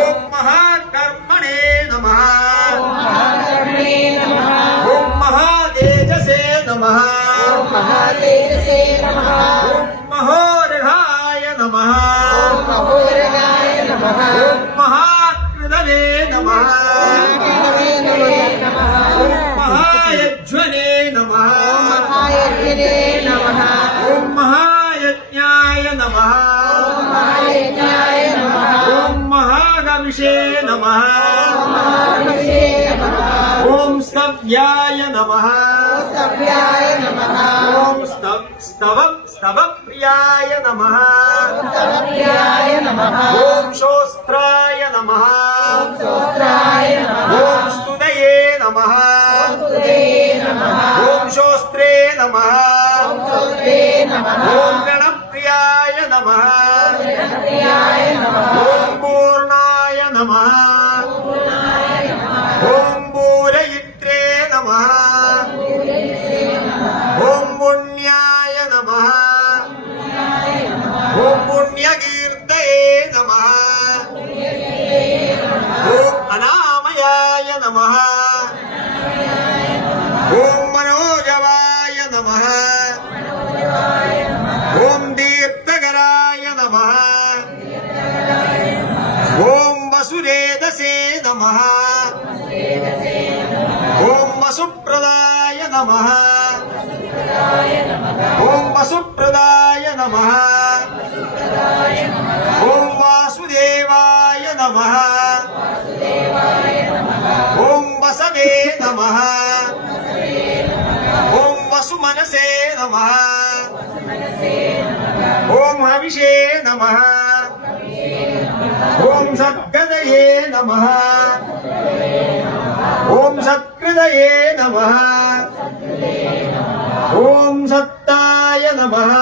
ॐ महाकर्मणे नमः ॐ महातेजसे नमः ॐ महोरगाय नमः ॐ महाकृतवे नमः ॐ महायज्वने नमः ॐ महायज्ञाय नमः ॐ महागविषे नमः ॐ स्तव्याय नमः ॐ स्तवप्रियाय नमः ॐ शोस्त्राय नमः ॐ स्तुतये नमः ॐ शोस्त्रे नमः ॐ गणप्रियाय नमः ॐ पूर्णाय नमः ॐ मूलयित्रे नमः ॐ पुण्याय नमः ॐ पुण्यकीर्तये नमः ॐ अनामयाय नमः ॐ मनोजवाय नमः ॐ दीर्घकराय नमः ॐ वसुरेदसे नमः ॐ वसुप्रदाय नमः ॐ वसुप्रदाय नमः ॐ वासुदेवाय नमः ॐ वसवे नमः ॐ वसुमनसे नमः ॐ हविषे नमः ॐ सद्गदये नमः ॐ सत्कृदये नमः ॐ सत्ताय नमः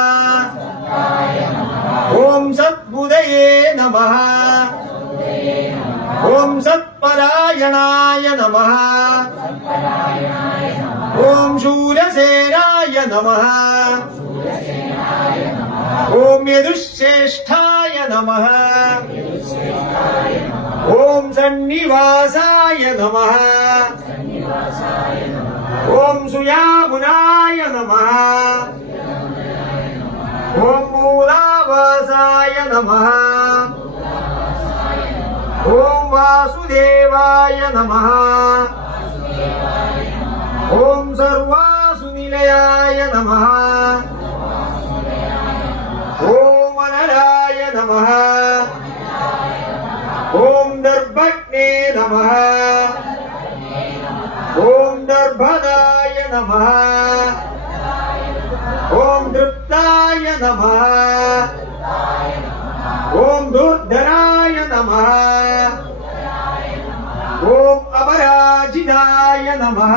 ॐ सद्बुधये नमः ॐ सत्परायणाय नमः ॐ शूरसेनाय नमः ॐ यदुश्रेष्ठाय नमः ॐ सन्निवासाय नमः ॐ सुयामुनाय नमः ॐ मूलावासाय नमः ॐ वासुदेवाय नमः ॐ सर्वासुनिलयाय नमः ॐ अनलाय नमः ॐ दर्भग्ने नमः ॐ दर्भदाय नमः ॐ दृप्ताय नमः ॐ दुर्धराय नमः ॐ अपराजिताय नमः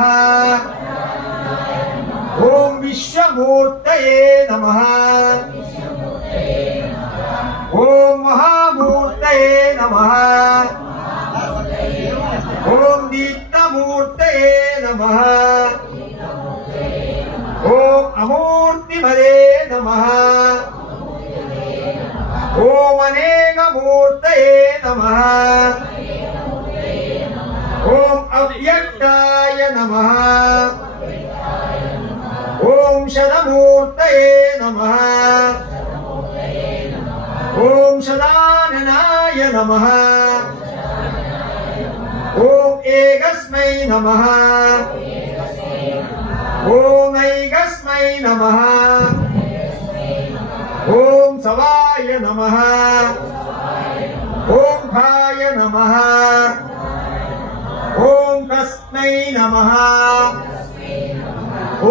ॐ विश्वमूर्तये नमः ॐ महामूर्तये नमः ॐ दीप्तमूर्तये नमः ॐ अमूर्तिमदे नमः ॐ अनेकमूर्तये नमः ॐ अव्यक्ताय नमः ॐ शतमूर्तये नमः ॐ शताननाय नमः ॐ एकस्मै नमः ॐ ऐकस्मै नमः ॐ सवाय नमः ॐ खाय नमः ॐ कस्मै नमः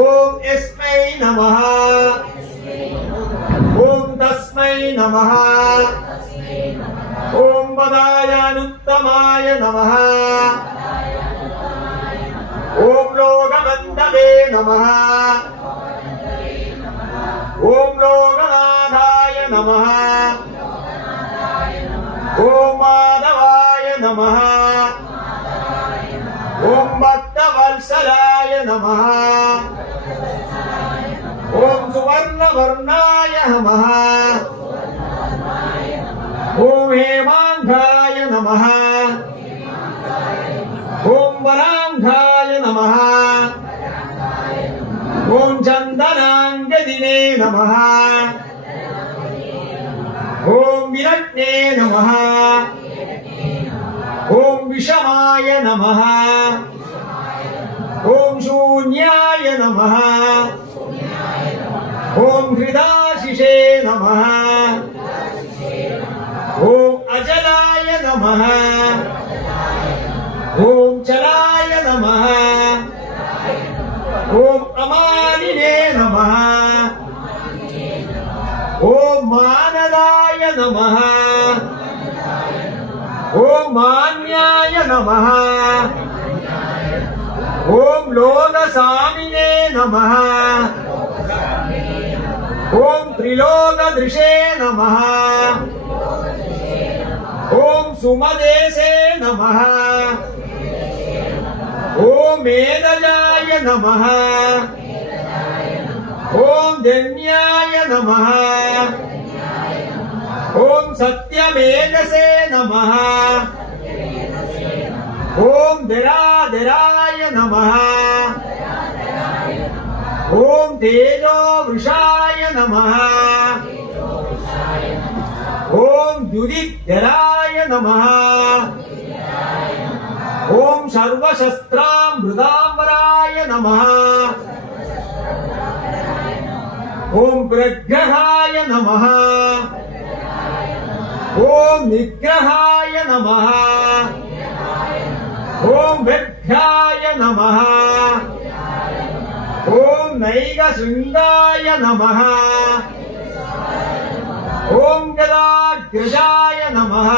ॐ यस्मै नमः ॐ तस्मै नमः ॐ पदायानुत्तमाय नमः ॐ लोकबन्धवे नमः ॐ लोकनाथाय नमः ॐ माधवाय नमः ॐ भक्तवत्सलाय नमः ॐ सुवर्णवर्णाय नमः ॐ हेमाङ्गाय नमः ॐ वराङ्गाय नमः ॐ चन्दनाङ्गदिने नमः ॐ विरट्ने नमः ॐ विषमाय नमः ॐ शून्याय नमः ॐ हृदाशिषे नमः ॐ अजलाय नमः ॐ चलाय नमः ॐ अमानिने नमः ॐ मानदाय नमः ॐ मान्याय नमः ॐ लोकसामिने नमः ॐ त्रिलोकदृशे नमः ॐ सुमदेशे नमः ॐ मेदजाय नमः ॐ धन्याय नमः ॐ सत्यमेधसे नमः ॐ धराधराय नमः ॐ तेजोवृषाय नमः ॐ द्युदिधराय नमः ॐ सर्वशस्त्रामृताम्बराय नमः ॐ प्रग्रहाय नमः ॐ निग्रहाय नमः ॐ व्यघ्राय नमः ॐ नैगशृङ्गाय नमः ॐ गदाग्रजाय नमः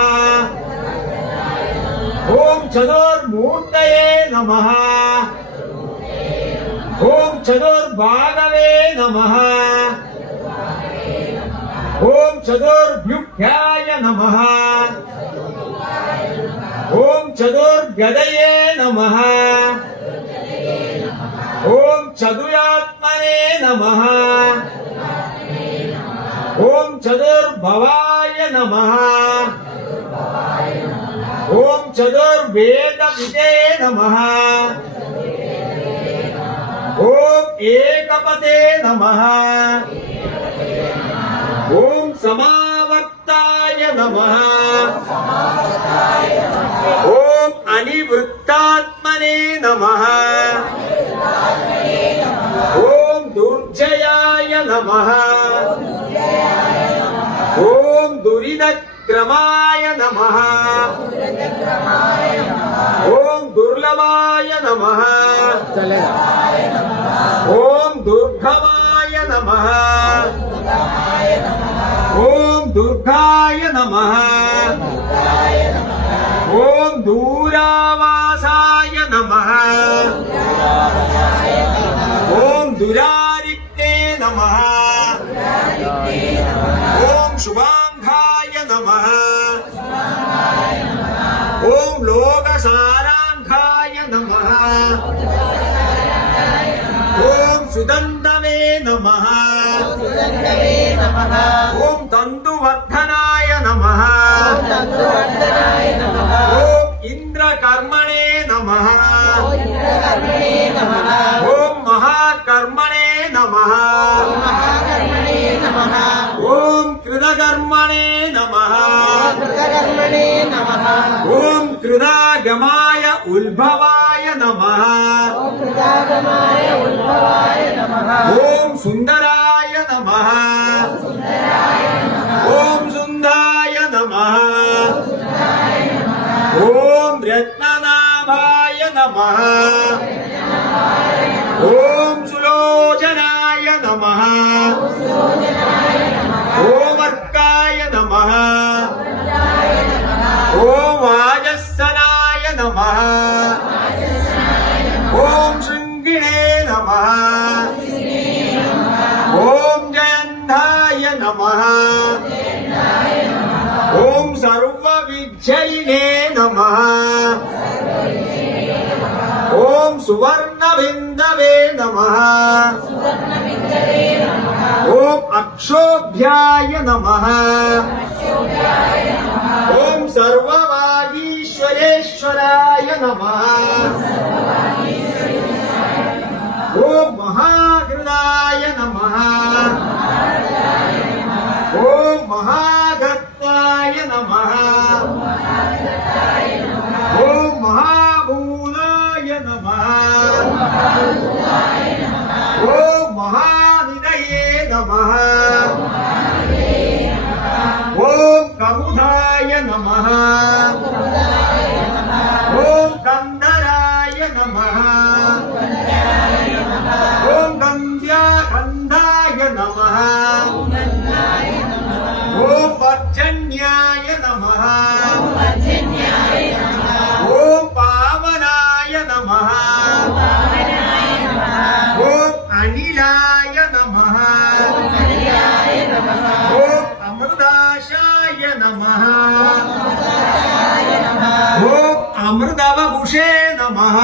ॐ चतुर्मूर्तये नमः ॐ चतुर्भागवे नमः ॐ चतुर्भ्युभ्याय नमः ॐ चतुर्गदये नमः ॐ चतुरात्मने नमः ॐ चतुर्भवाय नमः ॐ चतुर्वेदविदे नमः ॐ एकपते नमः ॐ समावर्ताय नमः ॐ अनिवृत्तात्मने नमः ॐ दुर्जयाय नमः ॐ दुरितक्रमाय नमः ओम दुर्लभाय नमः ओम दुर्गमाय नमः ओम दुर्गाय नमः ओम दूरावासाय नमः ओम दुरारिक्ते नमः ओम शुभांगाय नमः ओम लोकसारांगाय नमः ओम सुदंतवे नमः ओम तंतुवर्धनाय नमः ओम इंद्रकर्मणे नमः ओम महाकर्मणे नमः ओम कृतकर्मणे नमः ओम कृदागमाय उद्भवाय नमः ओम सुंदराय नमः ओम सुंदाय नमः ओम रत्ननाभाय नमः ओम सुलोचनाय नमः ओम अर्काय नमः ओम वाजस्सनाय नमः ओम शृंगिणे नमः ओम जयन्ताय नमः ओम सर्वविजयिने नमः ओम सुवर्णबिन्दवे नमः ओम अक्षोभ्याय नमः ओम सर्ववागीश्वरेश्वराय नमः ओम महाहृदाय नमः ओम महागत्ताय नमः ओम महाभूताय नमः ओम महानिधये नमः ओम कबुधाय नमः ओम कंधराय नमः ओम गंध्याय नमः ओम पर्जन्याय नमः ओम पावनाय नमः ओम अनिलाय नमः ओम अमृताशाय नमः ओम अमृतवपुषे नमः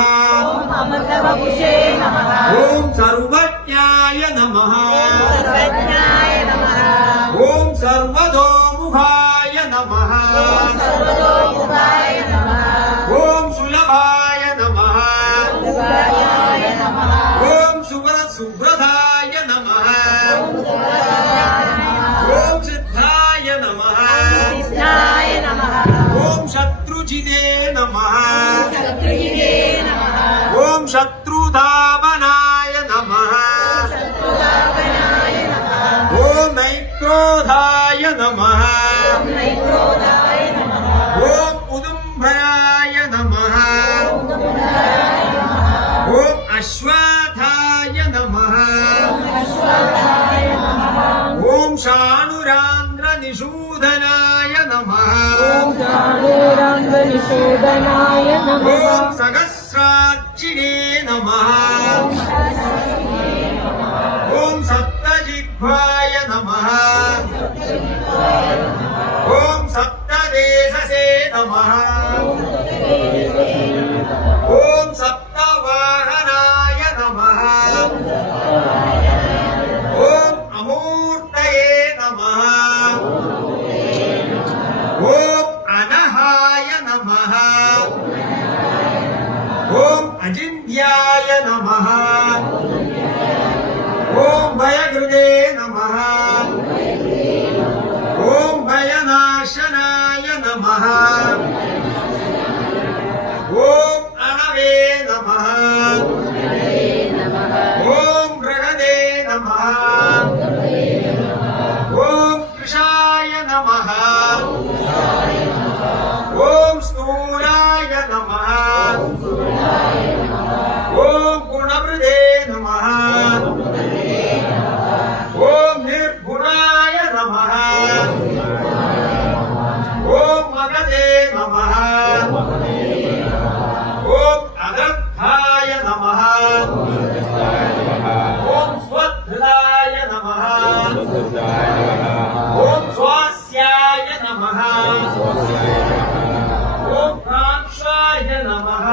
ओम सर्वज्ञाय नमः ओम सर्वतोमुखाय नमः ओम सुलभाय नमः ओम सुब्रताय नमः ओम सिद्धाय नमः ओम शत्रुजिते नमः ओम शत्रुधावनाय नमः ओम नैक्रोधाय नमः ओम उदुम्भराय नमः ओम अश्वाथाय नमः ओम शाणुरांध्र निषूदनाय नमः ओम सहस्रार्चिने नमः ओम सप्तजिह्वाय नमः ओम सप्तदेशसे नमः ओम सप्तवाहनाय नमः ओम अमूर्तये नमः ओम अनहाय नमः ओम अजिन्त्याय नमः ओम भयकृते नमः ओम भयनाशनाय नमः ओम अणवे नमः ओम मृगदे नमः ओम कृशाय नमः ओम स्थूल नमः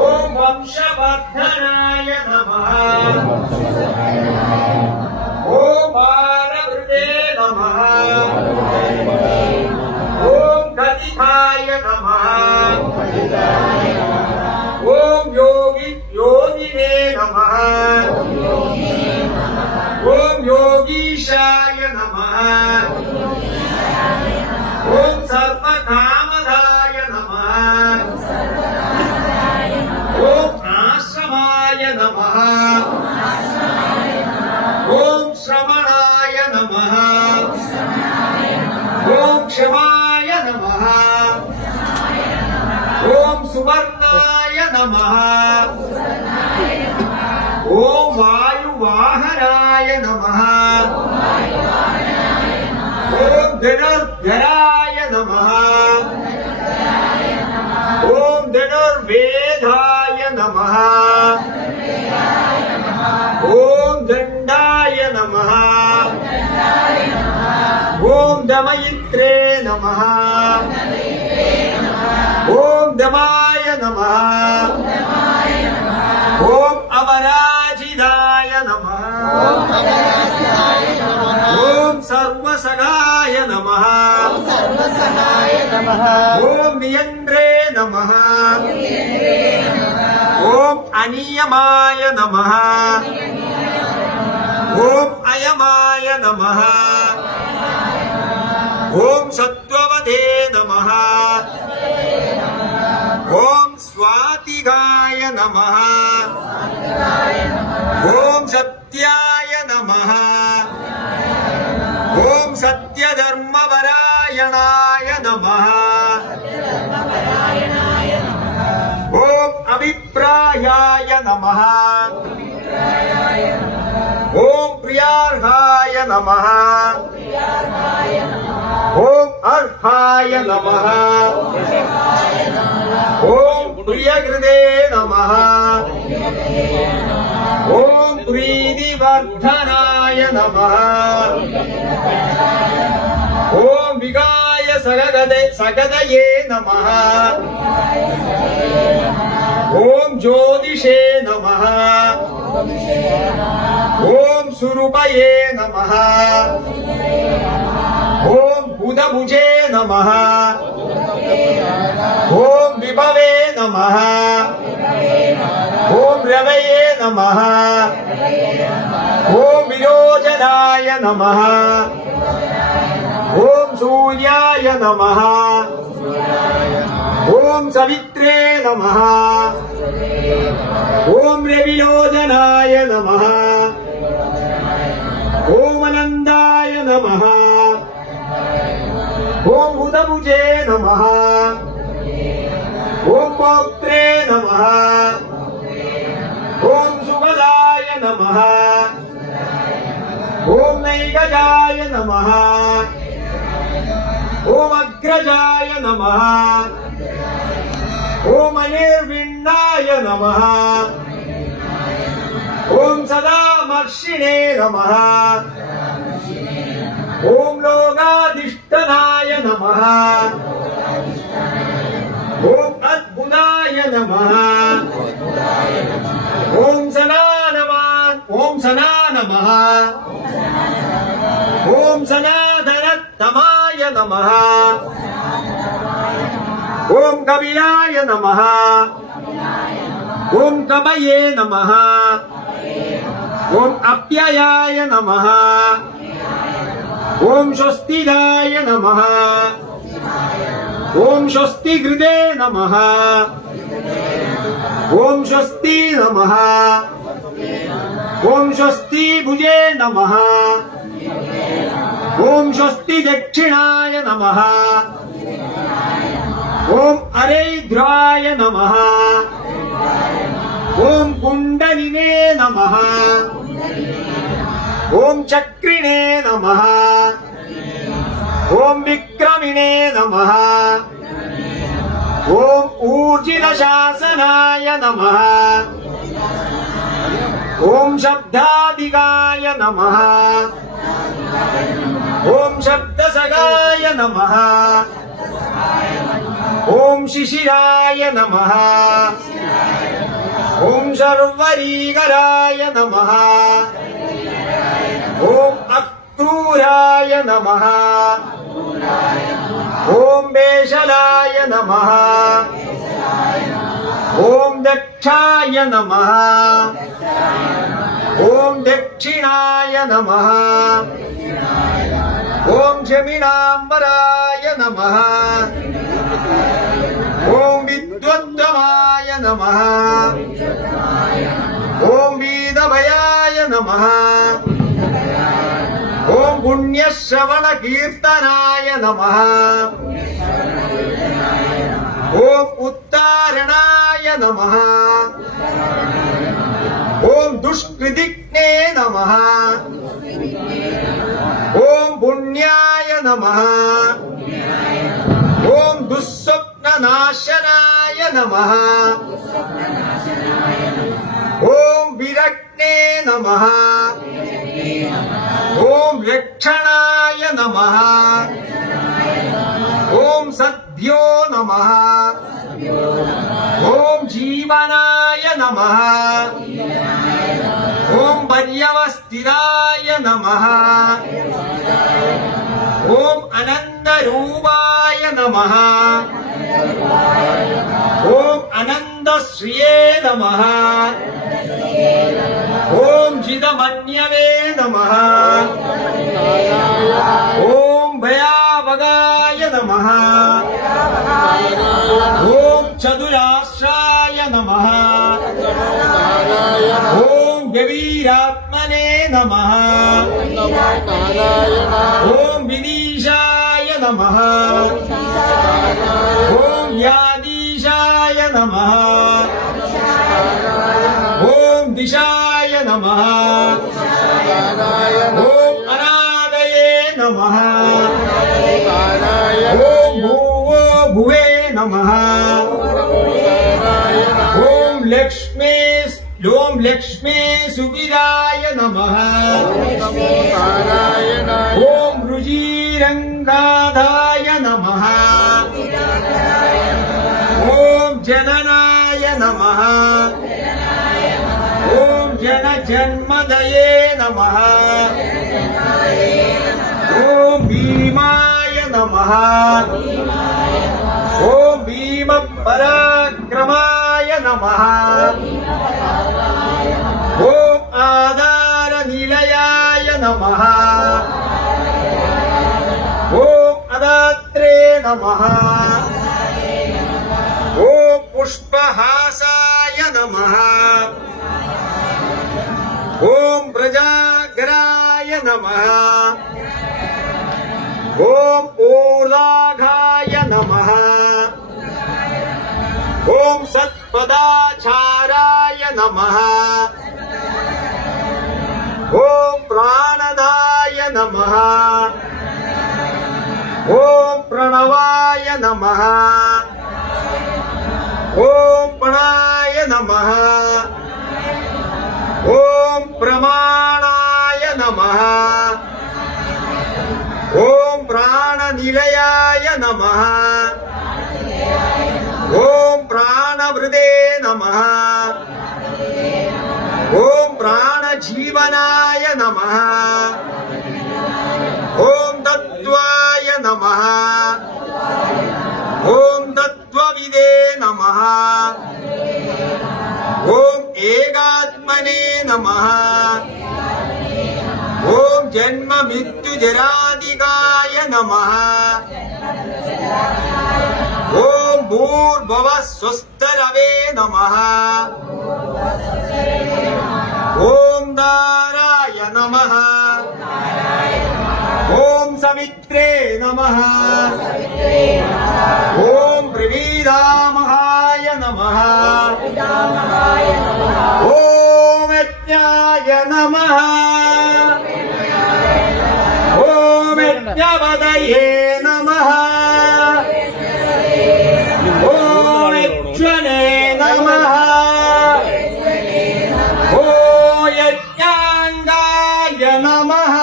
ॐ वंशवर्धनाय नमः ॐ बालवृते नमः ॐ कथिताय नमः ॐ योगिने नमः ॐ योगीशाय नमः ॐ सर्वकामदाय नमः ॐ आश्रमाय नमः ॐ श्रवणाय नमः ॐ क्षमाय नमः ॐ सुवर्णाय नमः ॐ वायुवाहनाय नमः ॐ धनुर्धराय नमः ॐ धनुर्वेदाय नमः ॐ दण्डाय नमः ॐ दमयित्रे नमः ॐ दमाय नमः ॐ अमराजिदाय नमः ॐ सर्वसगाय नमः ॐ नियन्द्रे नमः ॐ अनियमाय नमः ॐ अयमाय नमः ॐ सत्त्ववधे नमः ॐ स्वातिगाय नमः ॐ सत्याय नमः ॐ सत्यधर्मपरायणाय नमः ॐ अभिप्रायाय नमः ॐ प्रियार्हाय नमः ॐ अर्हाय नमः ॐ प्रियकृते नमः ॐ प्रीतिवर्धनाय नमः ॐ विगाय सगदये नमः ॐ ज्योतिषे नमः ॐ सुरूपये नमः ॐ बुधभुजे नमः ॐ विभवे नमः ॐ रवये नमः ॐ विरोचनाय नमः ॐ सूर्याय नमः ॐ सवित्रे नमः ॐ रविलोचनाय नमः ॐ अनन्दाय नमः ॐ बुधभुजे नमः ॐ मोक्त्रे नमः ॐ सुभदाय नमः ॐ नैगजाय नमः ॐ अग्रजाय नमः ॐ अनिर्विण्णाय नमः ॐ सदामर्षिणे नमः ॐ लोकाधिष्ठनाय नमः ॐ अद्भुताय नमः ॐ सना नमः ॐ सनातनतमाय नमः ॐ कवियाय नमः ॐ कवये नमः ॐ अप्ययाय नमः ॐ स्वस्तिदाय नमः ॐ स्वस्तिकृते नमः ॐ स्वस्ति नमः ॐ स्वस्तिभुजे नमः ॐ स्वस्ति दक्षिणाय नमः ॐ अरेद्राय नमः ॐ कुण्डलिने नमः ॐ चक्रिणे नमः ॐ विक्रमिणे नमः ॐ ऊर्जितशासनाय नमः ॐ शब्दादिगाय नमः ॐ शब्दसगाय नमः ॐ शिशिराय नमः ॐ शर्वरीकराय नमः ॐ अक्रूराय नमः ॐ बेशलाय नमः ॐ दक्षाय नमः ॐ दक्षिणाय नमः ॐ शमिनाम्बराय नमः ॐ विद्वद्गमाय नमः ॐ वीदभयाय नमः ॐ पुण्यश्रवणकीर्तनाय नमः ॐ उत्तारणाय नमः ॐ दुष्कृतिज्ञे नमः ॐ पुण्याय नमः ॐ दुःस्वप्ननाशनाय नमः ॐ विरक्ने नमः ॐ रक्षणाय नमः ॐ सद्यो नमः ॐ जीवनाय नमः ॐ पर्यवस्थिताय नमः ॐ अनन्तरूपाय नमः ॐ अनन्तश्रिये नमः ॐ चिदमन्यवे नमः ॐ भयावगाय नमः ॐ चतुराश्राय नमः ॐ गवीरात्मने नमः ॐ विनीशाय नमः ॐ व्याधीशाय नमः ॐ दिशाय नमः ॐ अनादये नमः ॐ भुवो भुवे नमः ॐ लक्ष्मी सुविराय नमः ॐ रुजिरङ्गाधाय नमः ॐ जननाय नमः ॐ जनजन्मदये नमः ॐ भीमाय नमः ॐ भीमपराक्रमाय नमः ॐ आधारनिलयाय नमः ॐ अदात्रे नमः ॐ पुष्पहासाय नमः ॐ प्रजागराय नमः ॐ ऊर्ध्वाघाय नमः ॐ सत्पदाचाराय नमः ॐ प्राणदाय नमः ॐ प्रणवाय नमः ॐ प्राणाय नमः ॐ प्रमाणाय नमः ॐ प्राणनिलयाय नमः ॐ प्राणवृदे नमः ॐ प्राणजीवनाय नमः ॐ तत्त्वाय नमः ॐ तत्त्वविदे नमः ॐ एकात्मने नमः ॐ जन्म मृत्युजरादिकाय नमः ॐ भूर्भुवः स्वस्तरवे नमः ॐ दाराय नमः ॐ सवित्रे नमः ॐ प्रवीरामहाय नमः ॐ यज्ञाय नमः ॐ यज्ञपदये नमः ॐ यज्ञने नमः ॐ यज्ञाङ्गाय नमः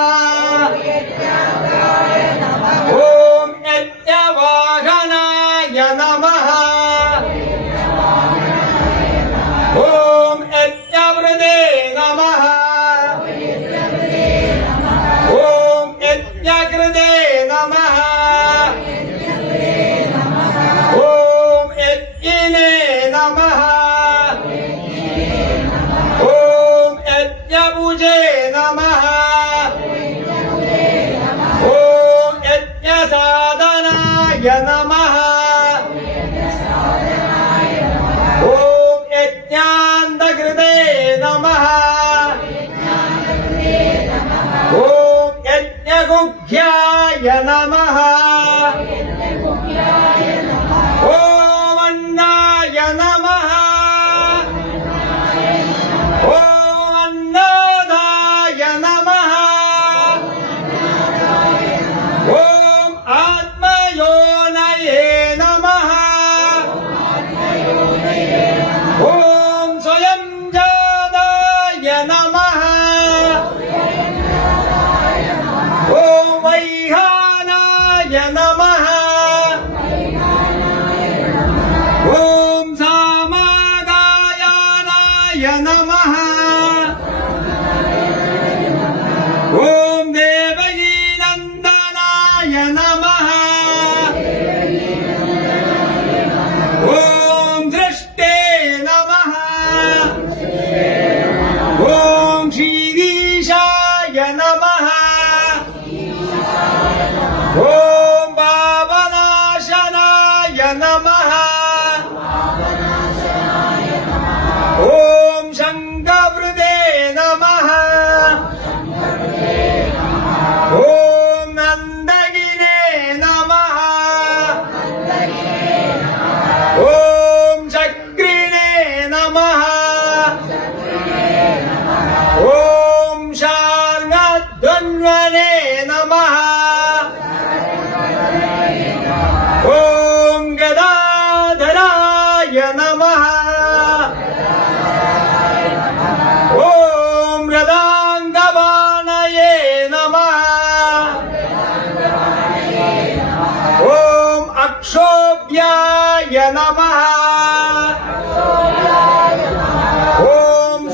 ॐ यज्ञवाहनाय नमः यज्ञान्तकृते नमः ॐ यज्ञगुह्याय नमः ॐ अन्नाय नमः ॐ अन्नदाय नमः ॐ आत्मयोनये नमः ॐ स्वयं जाताय नमः ॐ वैहानाय नमः ॐ सामगायानाय नमः ॐ देवकीनन्दनाय नमः ॐ दृष्टे नमः ॐ श्रीगीशाय नमः ॐ पापनाशनाय नमः ॐ शङ्खवृते नमः ॐ नन्दगिने नमः ॐ चक्रिणे नमः ॐ शार्ङ्गध्वन्वने नमः ॐ गदाधराय नमः ॐ मृदाङ्गबाणये नमः ॐ अक्षोभ्याय नमः ॐ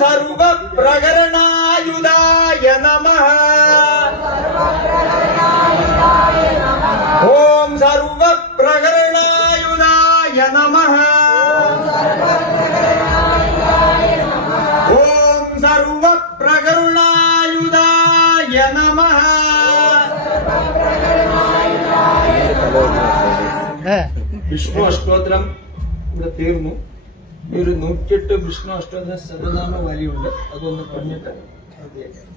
सर्वप्रकरणायुधाय नमः ॐ सर्वप्रकरणायुधाय नमः ॐ सर्वप्रकरणायुधाय नमः വിഷ്ണു അഷ്ടോത്തരം ഇവിടെ തീർന്നു. ഈ ഒരു 108 വിഷ്ണു അഷ്ടോത്തര ശതനാമ വരിയുണ്ട്, അതൊന്ന് പറഞ്ഞിട്ട് മതിയാക്കാം.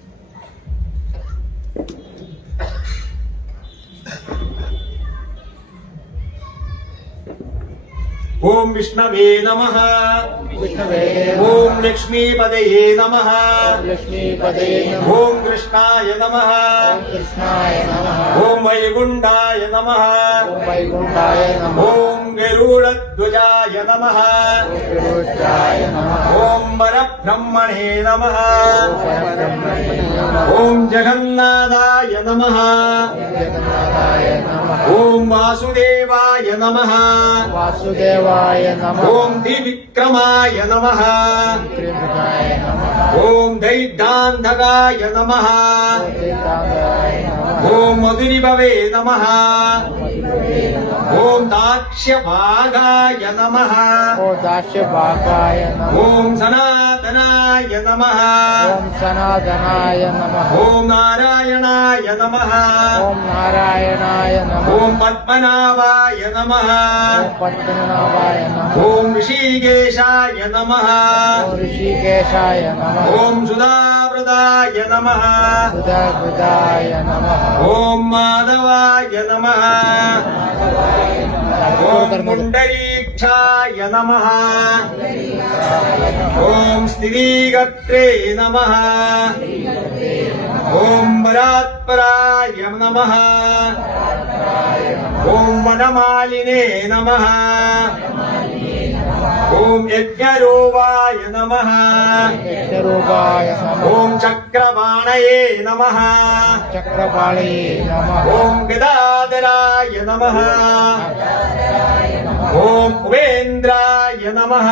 ഓം വിഷ്ണവേ നമഃ ഓം ലക്ഷ്മീപതയേ നമഃ ഓം കൃഷ്ണായ നമഃ ഓം വൈകുണ്ഠായ നമഃ ഓം ഗരുഡധ്വജായ നമഃ ഓം പരബ്രഹ്മണേ നമഃ ഓം ജഗന്നാഥായ നമഃ ഓം വാസുദേവായ നമഃ ഓം ത്രിവിക്രമായ നമഃ ഓം ദൈത്യാന്ധകായ നമഃ ഓം മധുരിഭവേ നമഃ ഓം ദാക്ഷ്യഭാഗായ നമഃ ഓം സനാതനായ നമഃ ഓം നാരായണായ നമഃ ഓം പത്മനാഭായ നമഃ ഓം ഋഷികേശായ നമഃ ഓം സുധാവൃതായ നമഃ ഓം മാധവായ നമഃ ഓം പുണ്ഡരീക്ഷായ നമഃ ഓം സ്ഥിരീകർത്രേ നമഃ ഓം പരാത്പരായ നമഃ ഓം വനമാലിനേ നമഃ ഓം യജ്ഞരൂപായ നമഃ ഓം ചക്രപാണയേ നമഃ ഓം ഗദാധരായ നമഃ ഓം ഉപേന്ദ്രായ നമഃ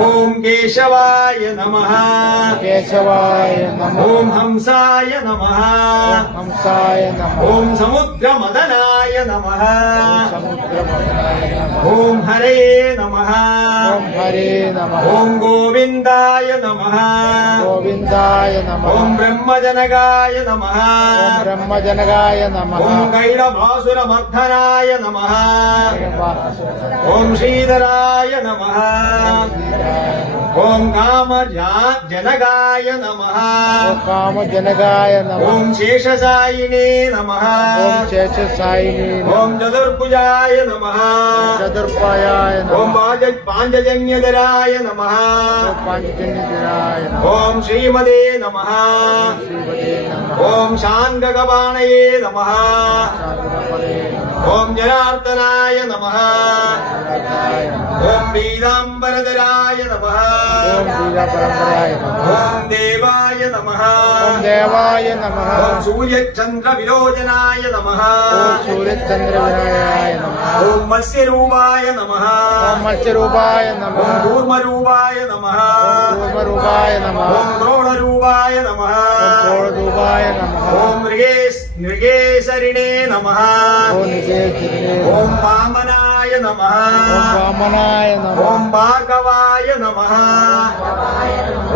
ഓം കേശവായ നമഃ ഓം ഹംസായ നമഃ ഓം സമുദ്രമദനായ നമഃ ഓം ഹരേ നമഃ ഓം ഗോവിന്ദായ നമഃ ഓം ബ്രഹ്മജനകായ നമഃ ഓം കൈടഭാസുരമർദ്ധനായ നമഃ ओम श्रीधराय नमः। ओम कामजनकाय नमः। कामजनकाय नमः। ओम शेषसायिने नमः। ओम शेषसायिने नमः। ओम चतुर्भुजाय नमः। चतुर्पायाय नमः। ओम पांचजन्यधराय नमः। पांचजन्यधराय नमः। ओम श्रीमदे नमः। श्रीमते नमः। ओम शांगगवाणये नमः। ओम जनार्दनाय नमः। ओम पीताम्बरधराय नमः। ओम वीरपरम्पराय नमः। ओम देवाय नमः। ओम देवाय नमः। ओम सूर्यचन्द्रविलोचनाय नमः। ओम सूर्यचन्द्रविनायाय नमः। ओम मत्स्यरूपाय नमः। ओम मत्स्यरूपाय नमः। ओम कूर्मरूपाय नमः। ओम कूर्मरूपाय नमः। ओम द्रोणरूपाय नमः। ओम प्रोढरूपाय नमः। ओम मृगेशरिणे नमः। ओम निकेतने ओम वामनाय नमः। ओम वामनाय नमः। ओम भार्गवाय नमः।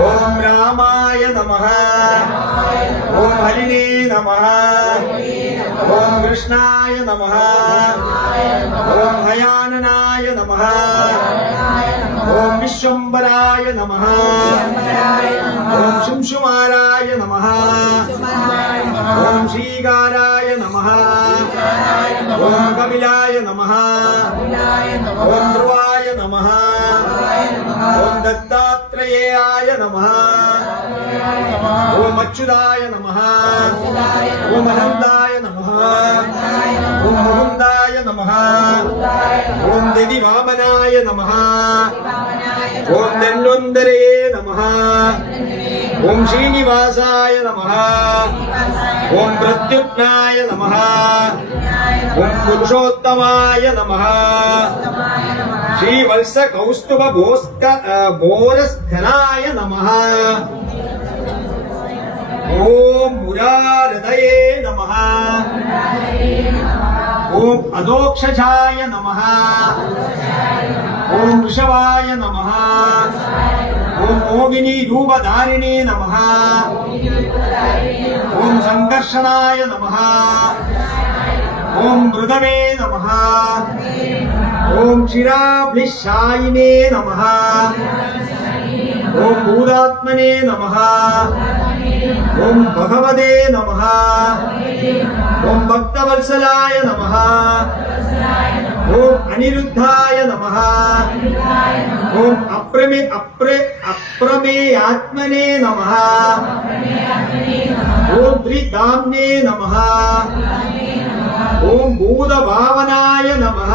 ओम रामाय नमः। ओम हरिणे नमः। ओम कृष्णाय नमः। ओम हयाननाय नमः। ओम विश्वम्भराय नमः। ओम शुंशुमाराय नमः। ओम श्रीकाराय नमः। ओम कपिलाय नमः। ओम ध्रुवाय नमः। ओम दत्तात्रेयाय नमः। ओम अच्युताय नमः। ओम अनन्ताय नमः। ओम मुकुन्दाय नमः। ओम दिदिवामनाय नमः। ओम धन्वन्तरये नमः। ओम श्रीनिवासाय नमः। ओम प्रद्युम्नाय नमः। ओम पुरुषोत्तमाय नमः। श्रीवत्स कौस्तुभ बोरस्थनाय नमः। ओम मुरारदये नमः। ओम अधोक्षजाय नमः। ओम वृषभाय नमः। ओम मोहिनी रूपधारिणे नमः। ओम संकर्षणाय नमः। ओम मृदवे नमः। ओम क्षीराब्धिशायिने नमः। ओम भूतात्मने नमः। ओम भगवते नमः। ओम भक्तवत्सलाय नमः। ओम अनिरुद्धाय नमः। ओम अप्रमेयात्मने नमः। ओम त्रिधाम्ने नमः। ओम भूतभावनाय नमः।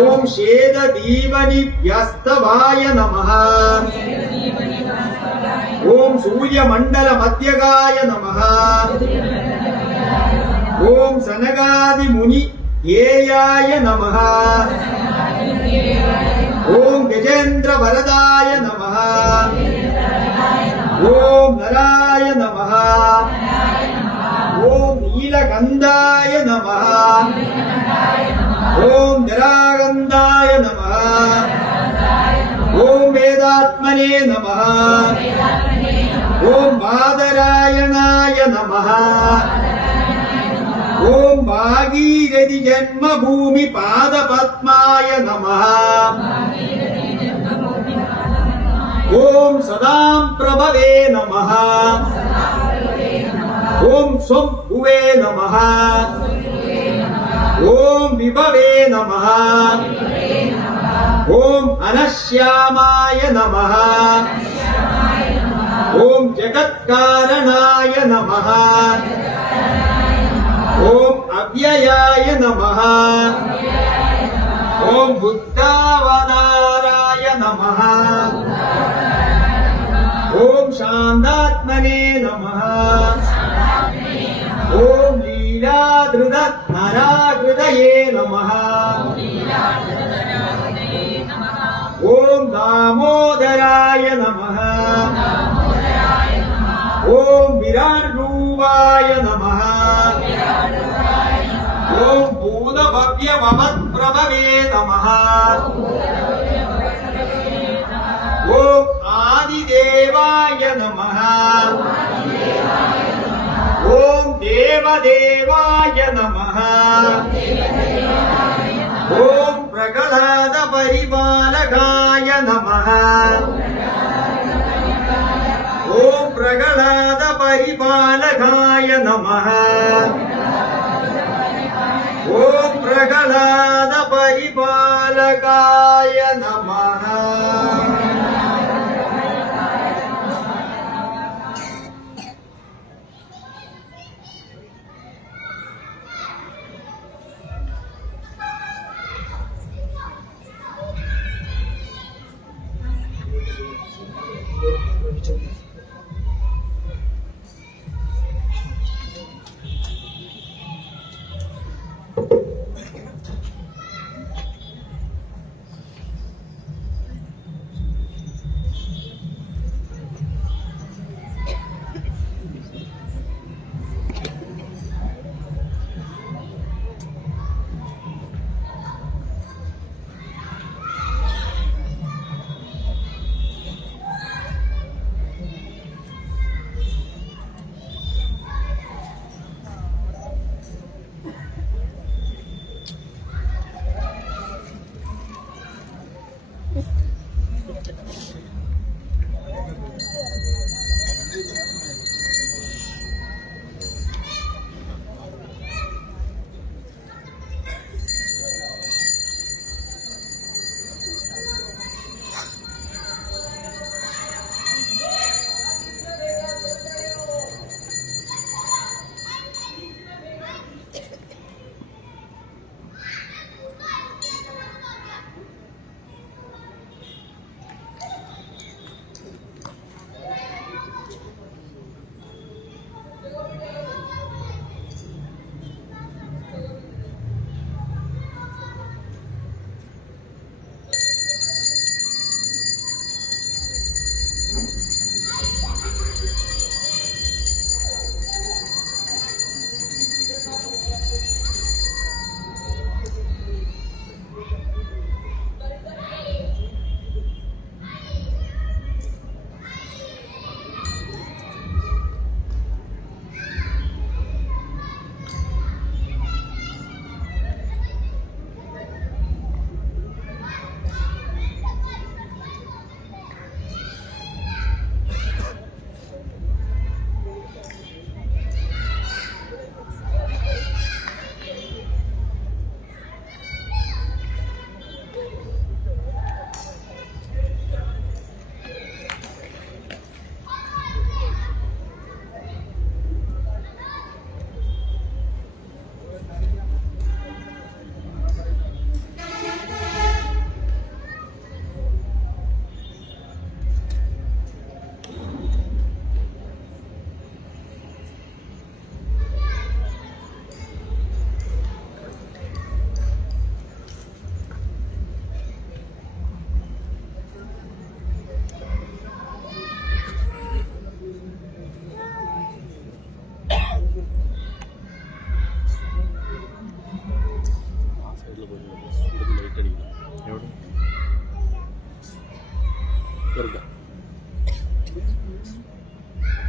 ओम शेददीवनिव्यस्तवाय नमः। ओम सूर्यमण्डलमध्यगाय नमः। ओम सनकादिमुनि येयाय नमः। ओम गजेन्द्रवरदाय नमः। ओम नराय नमः। ओम नीलगन्धाय नमः। ओम निरागन्धाय नमः। ओम वेदात्मने नमः। ओम बादरायणाय नमः। ओम भागीरथि जन्मभूमि पादपद्माय नमः। ओम सदां प्रभवे नमः। ओम स्वभुवे नमः। ओम विभवे नमः। ओम अनश्यामाय नमः। ओम जगत्कारणाय नमः। ओम अव्ययाय नमः। ओम बुद्धावताराय नमः। ओम शान्तात्मने नमः। ओम लीलाधृतधराकृतये नमः। ओम दामोदराय नमः। ओम विराट्रूपाय नमः। ओम भूतभव्यवमत्प्रभवे नमः। ओम आदिदेवाय नमः। ओम देवदेवाय नमः। ओम പ്രഹ്ലാദ പരിപാലകായ നമഃ. ഓം പ്രഹ്ലാദ പരിപാലകായ നമഃ. ഓം പ്രഹ്ലാദ പരിപാലകായ നമഃ.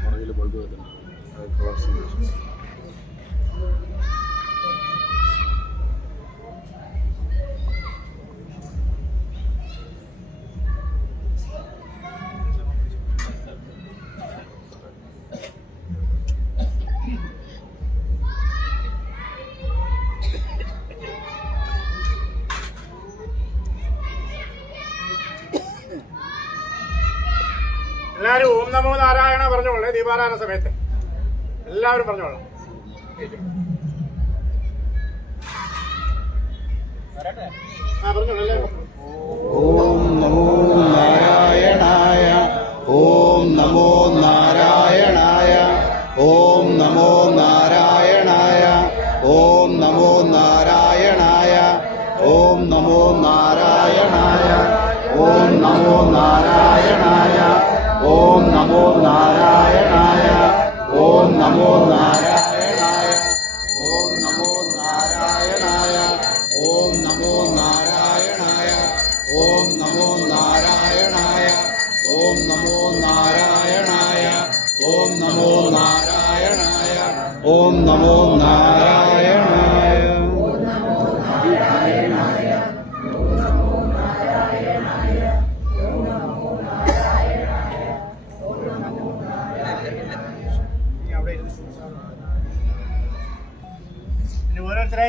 പുറകിൽ ബൾബ് കത്തുന്നു. എല്ലാവരും ഓം നമോ നാരായണ പറഞ്ഞോളേ. ദീപാരാധന സമയത്ത് എല്ലാവരും പറഞ്ഞോളാം. പറഞ്ഞോളൂ. ഓം നമോ നാരായണായ. ഓം നമോ നാരായണായ. ഓം നമോ നാരായണായ. ഓം നമോ നാരായണായ. ഓം നമോ നാരായണായ. ഓം നമോ നാരായണായ. ഓം നമോ നാരായണായ. ഓം നമോ നാരായണായ. ഓം നമോ നാരായണായ. ഓം നമോ നാരായണായ. ഓം നമോ നാരായണായ. ഓം നമോ നാരായണായ. ഓം നമോ നാരായണായ. ഓം നമോ നാരായണായ.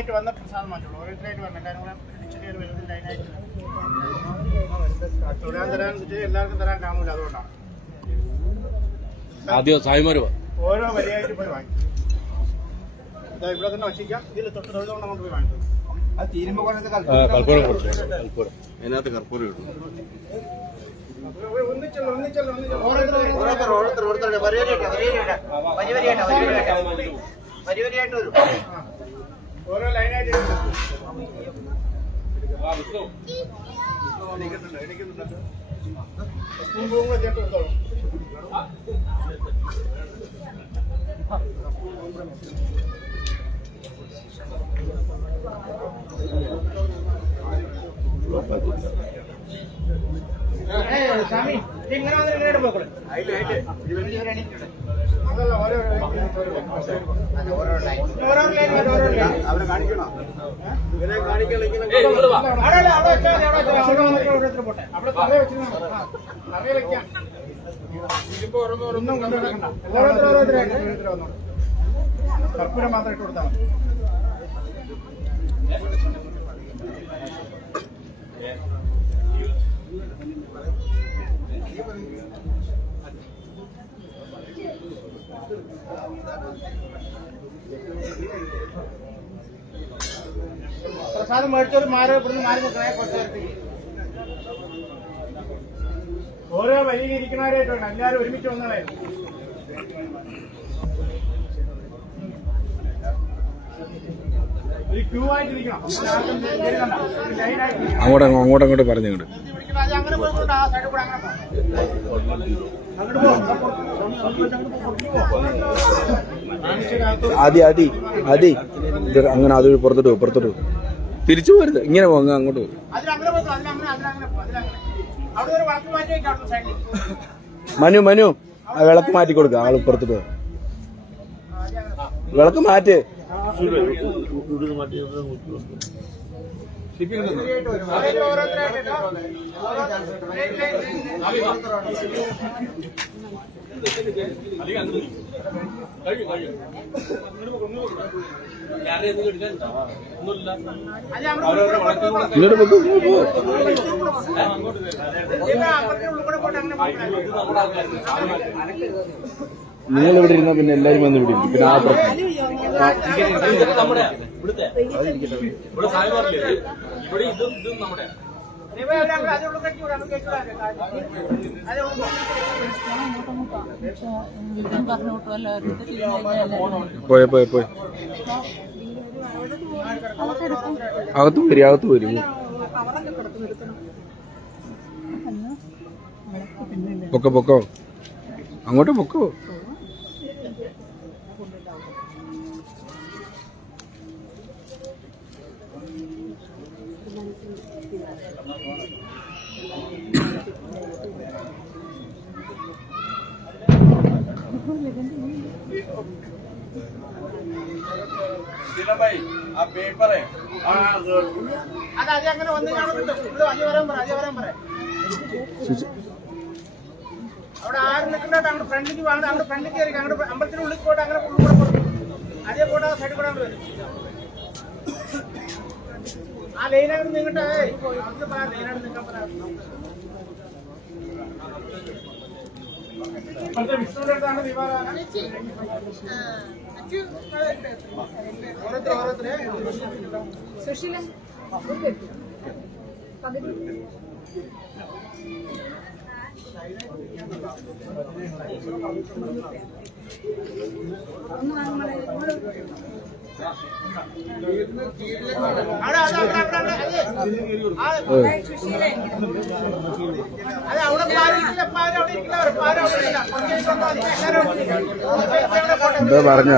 ലൈനായിട്ട് വന്ന പ്രസാദം മാറ്റുള്ളൂ. ഓരോരുത്തരായിട്ട് വരണം. എല്ലാവരും കൂടെ ഇടിച്ചിട്ട് വരുന്നത് ലൈനായിട്ട് തരാൻ എല്ലാവർക്കും തരാൻ കാണൂല. അതുകൊണ്ടാണ് ആദ്യം സായിമാര് ഓരോ വരിയായിട്ട് പോയി വാങ്ങിക്കും. ഇവിടെ തന്നെ വച്ചിക്കാം. ഇതിൽ തൊട്ട് തൊഴുതുകൊണ്ട് അങ്ങോട്ട് പോയി വാങ്ങിക്കും. അത് തീരുമ്പോ കർപ്പൂരം കുറച്ച് കർപ്പൂരം അതിനകത്ത് കർപ്പൂരം ഇടും. ഓരോ ലൈനായിട്ട് സ്പൂൺ പോകുമ്പോൾ ചേർത്ത് കൊടുത്തോളൂ. സ്വാമി ഇങ്ങനെ വന്നിട്ട് ഇങ്ങനെ പോക്കോളൂ. അതല്ല ഓരോ അവരെ കാണിക്കണോ? പോട്ടെ. അവിടെ തറ വെച്ചിരുന്നാ തറയെ വെക്കാം. ഒന്നും കൊണ്ടുവരണ്ട. ഓരോരുത്തർ വന്നോളൂ. കർപ്പൂരം മാത്രം ഇട്ട് കൊടുത്താൽ മതി. പ്രസാദം മേടിച്ചൊരു മാറി ഇവിടുന്ന് മാറി നോക്കണേ. കുറച്ച് ഓരോ വരിയിൽ ഇരിക്കുന്നവരായിട്ട് വേണം. എല്ലാവരും ഒരുമിച്ച് വന്നതായിരുന്നു. ഒരു ക്യൂ ആയിട്ടിരിക്കണം. അങ്ങോട്ടങ്ങോട്ട് പറഞ്ഞു അങ്ങനെ പോയിക്കൊണ്ട് ആ സൈഡിൽ കൂടെ അങ്ങനെ ആദി ഇത് അങ്ങനെ അത് പുറത്തോട്ട് തിരിച്ചു പോരുത്. ഇങ്ങനെ പോകുക അങ്ങോട്ട് പോകും. അതിലങ്ങനെ പോയി. അതിലങ്ങനെ അവിടെ ഒരു വളർത്തി മാറ്റി വയ്ക്കാം. അവിടെ സൈഡിൽ മനു ആ വിളക്ക് മാറ്റി കൊടുക്കുക. ആള് പുറത്തോട്ട് പോകും. വിളക്ക് മാറ്റ്. ഇങ്ങോട്ട് പോകും. നിങ്ങൾ ഇവിടെ ഇരുന്ന പിന്നെ എല്ലാരും വന്ന് ഇവിടെ ഇരിക്കും. പിന്നെ ആ പ്രശ്നം പോയി അകത്ത് വരും. പൊക്കോ അങ്ങോട്ട് പൊക്കോ. ആ പേപ്പറേ അത് അങ്ങനെ വന്ന് അജി വരാൻ പറ. അവിടെ ആരും നിൽക്കണ്ടായിട്ട് അങ്ങോട്ട് ഫ്രണ്ടിലേക്ക് വാങ്ങി അങ്ങോട്ട് ഫ്രണ്ടിലേക്ക് കയറി അങ്ങോട്ട് അമ്പലത്തിന് ഉള്ളിൽ പോയിട്ട് അങ്ങനെ ഉള്ളിൽ കൂടെ കൊടുക്കും. അതേ പോയിട്ട് ആ സൈഡിൽ കൂടെ അങ്ങോട്ട് വരും. ആ ലൈനായിട്ട് നിങ്ങട്ടെ. ലൈനായിട്ട് നിൽക്കാൻ പറയാം. ഇപ്പോഴത്തെ വിഷ്ണുവിന്റെ അടുത്താണ് ദിവാരാണ്. ഓരോരുത്തരെ സുശീല എന്താ പറഞ്ഞ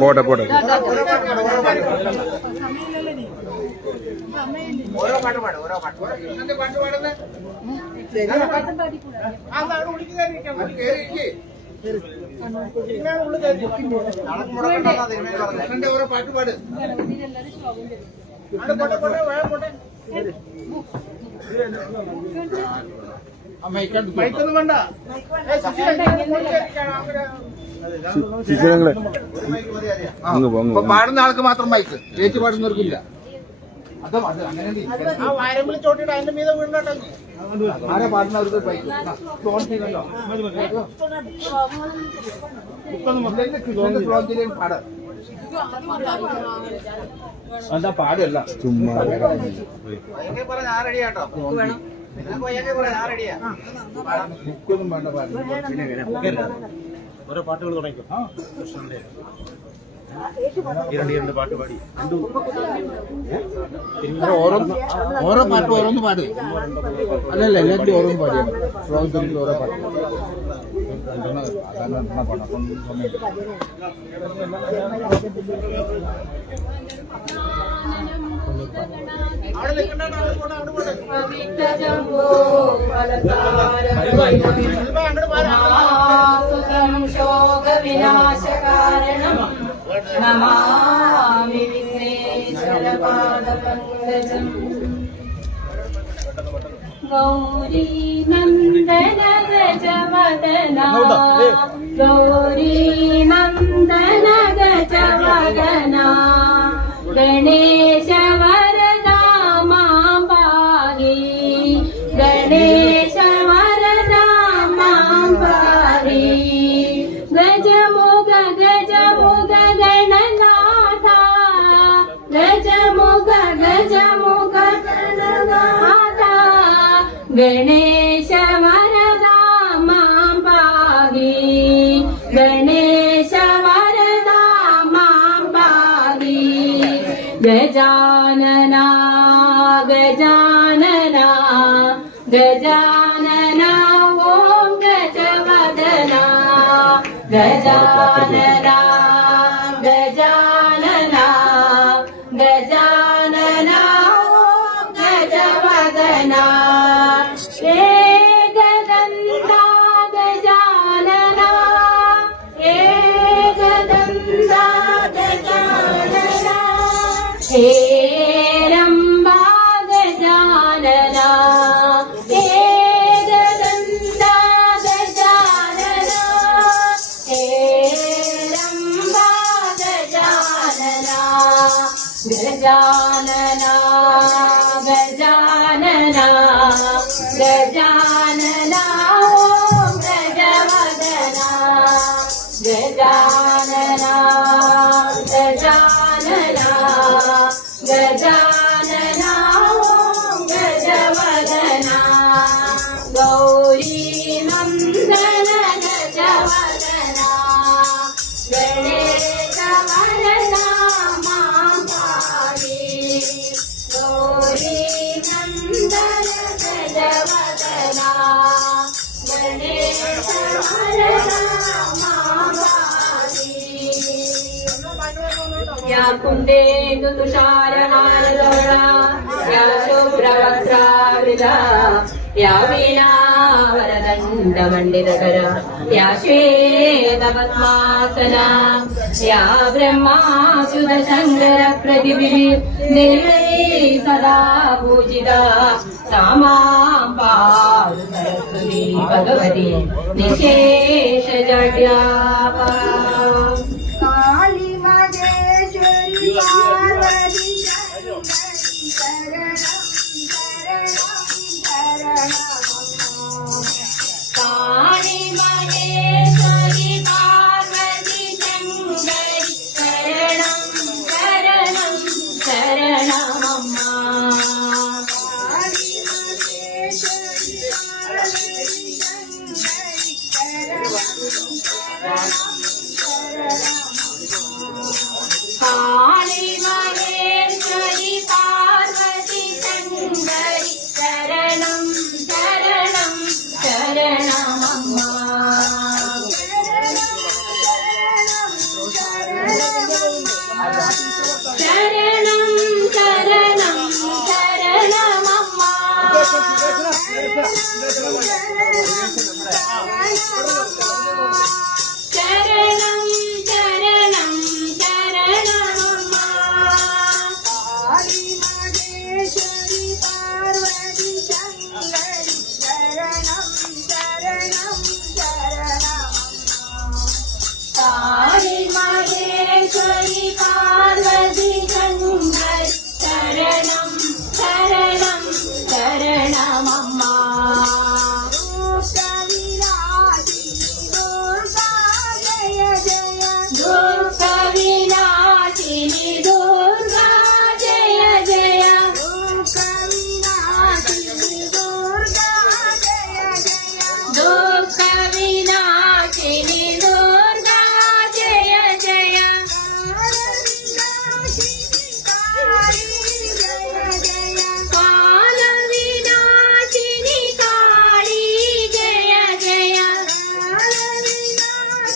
പോട്ടെ ഓരോ പാട്ട് പാടും. ഓരോ പാട്ട് പാടുന്നത് ഓരോ പാട്ട് പാട്. പോട്ടെ വേഗം പോട്ടെ. മൈക്കൊന്നും വേണ്ട. പാടുന്ന ആൾക്ക് മാത്രം മൈക്ക്, ചേച്ചി പാടുന്നവർക്കില്ല. ആ വയരമ്പിൽ ചോട്ടിട്ട് അതിന്റെ മീതെ വീണ്ടോട്ടെ. ആരാ പാടുന്നവർക്ക് മൈക്ക് ഓൺ ചെയ്തല്ലോ. പാടാം. എന്താ പാടല്ല ബുക്കൊന്നും വേണ്ട പാടും. ഓരോ പാട്ടുകൾ തുടങ്ങിക്കും. രണ്ട് പാട്ട് പാടി ഓരോ പാട്ടും ഓരോന്ന് പാട്. അല്ലല്ല, എല്ലാത്തിനും ഓരോന്ന് പാടിയാണ്. ശ്ലോകത്തിൽ ഓരോ പാട്ട് ശോകവിനാശകാരണം നമാമി വിഘ്നേശ്വരപാദപങ്കജം. ഗൗരീ നന്ദന ഗജവദന ഗൗരീ നന്ദന ഗജവദന ഗണേശ വരദാ മാം പാഹി ഗണേശ വരദാ മാം പാഹി ഗജമുഖ ഗജമുഖ ഗണനാഥ ഗജമുഖ ഗജമുഖ ഗണനാഥ ഗണേശ വരദാ മാം പാഹി ഗണേശ വരദാ മാം പാഹി ഗജാനന ഗജാനന ഗജാനന ഓം ഗജവദന ഗജാനന ഗജാനന ഗജാനന ഓം ഗജവദന ഏകദന്താ ഗജാനന ഏകദന്താ ഗജാനന ഹേരംബാ ഗജാനന ഏകദന്താ ഗജാനന ഹേരംബാ ഗജാനന ഗജാനന ഗജാനന ഗജാനന ഓം ഗജവദന ഗജാനന ഗജാനന ഗജാനന ഓം ഗജവദന ഗൗരീ നന്ദന ഗജവദന ഗണേശ വരദാ മാം പാഹി ഗൗരീ നന്ദന ഗജവദന ഗണേശ വരദാ മാം പാഹി या कुन्देन्दु तुषारहारगौरा या शुभ्रवक्त्रावृता या वीणावरदण्डमण्डितकरा या श्वेतपद्मासना या ब्रह्माच्युतशङ्करप्रतिभिः निर्वैः सदा पूजिता सा मां पातु सरस्वती भगवती निशेषजड्यापा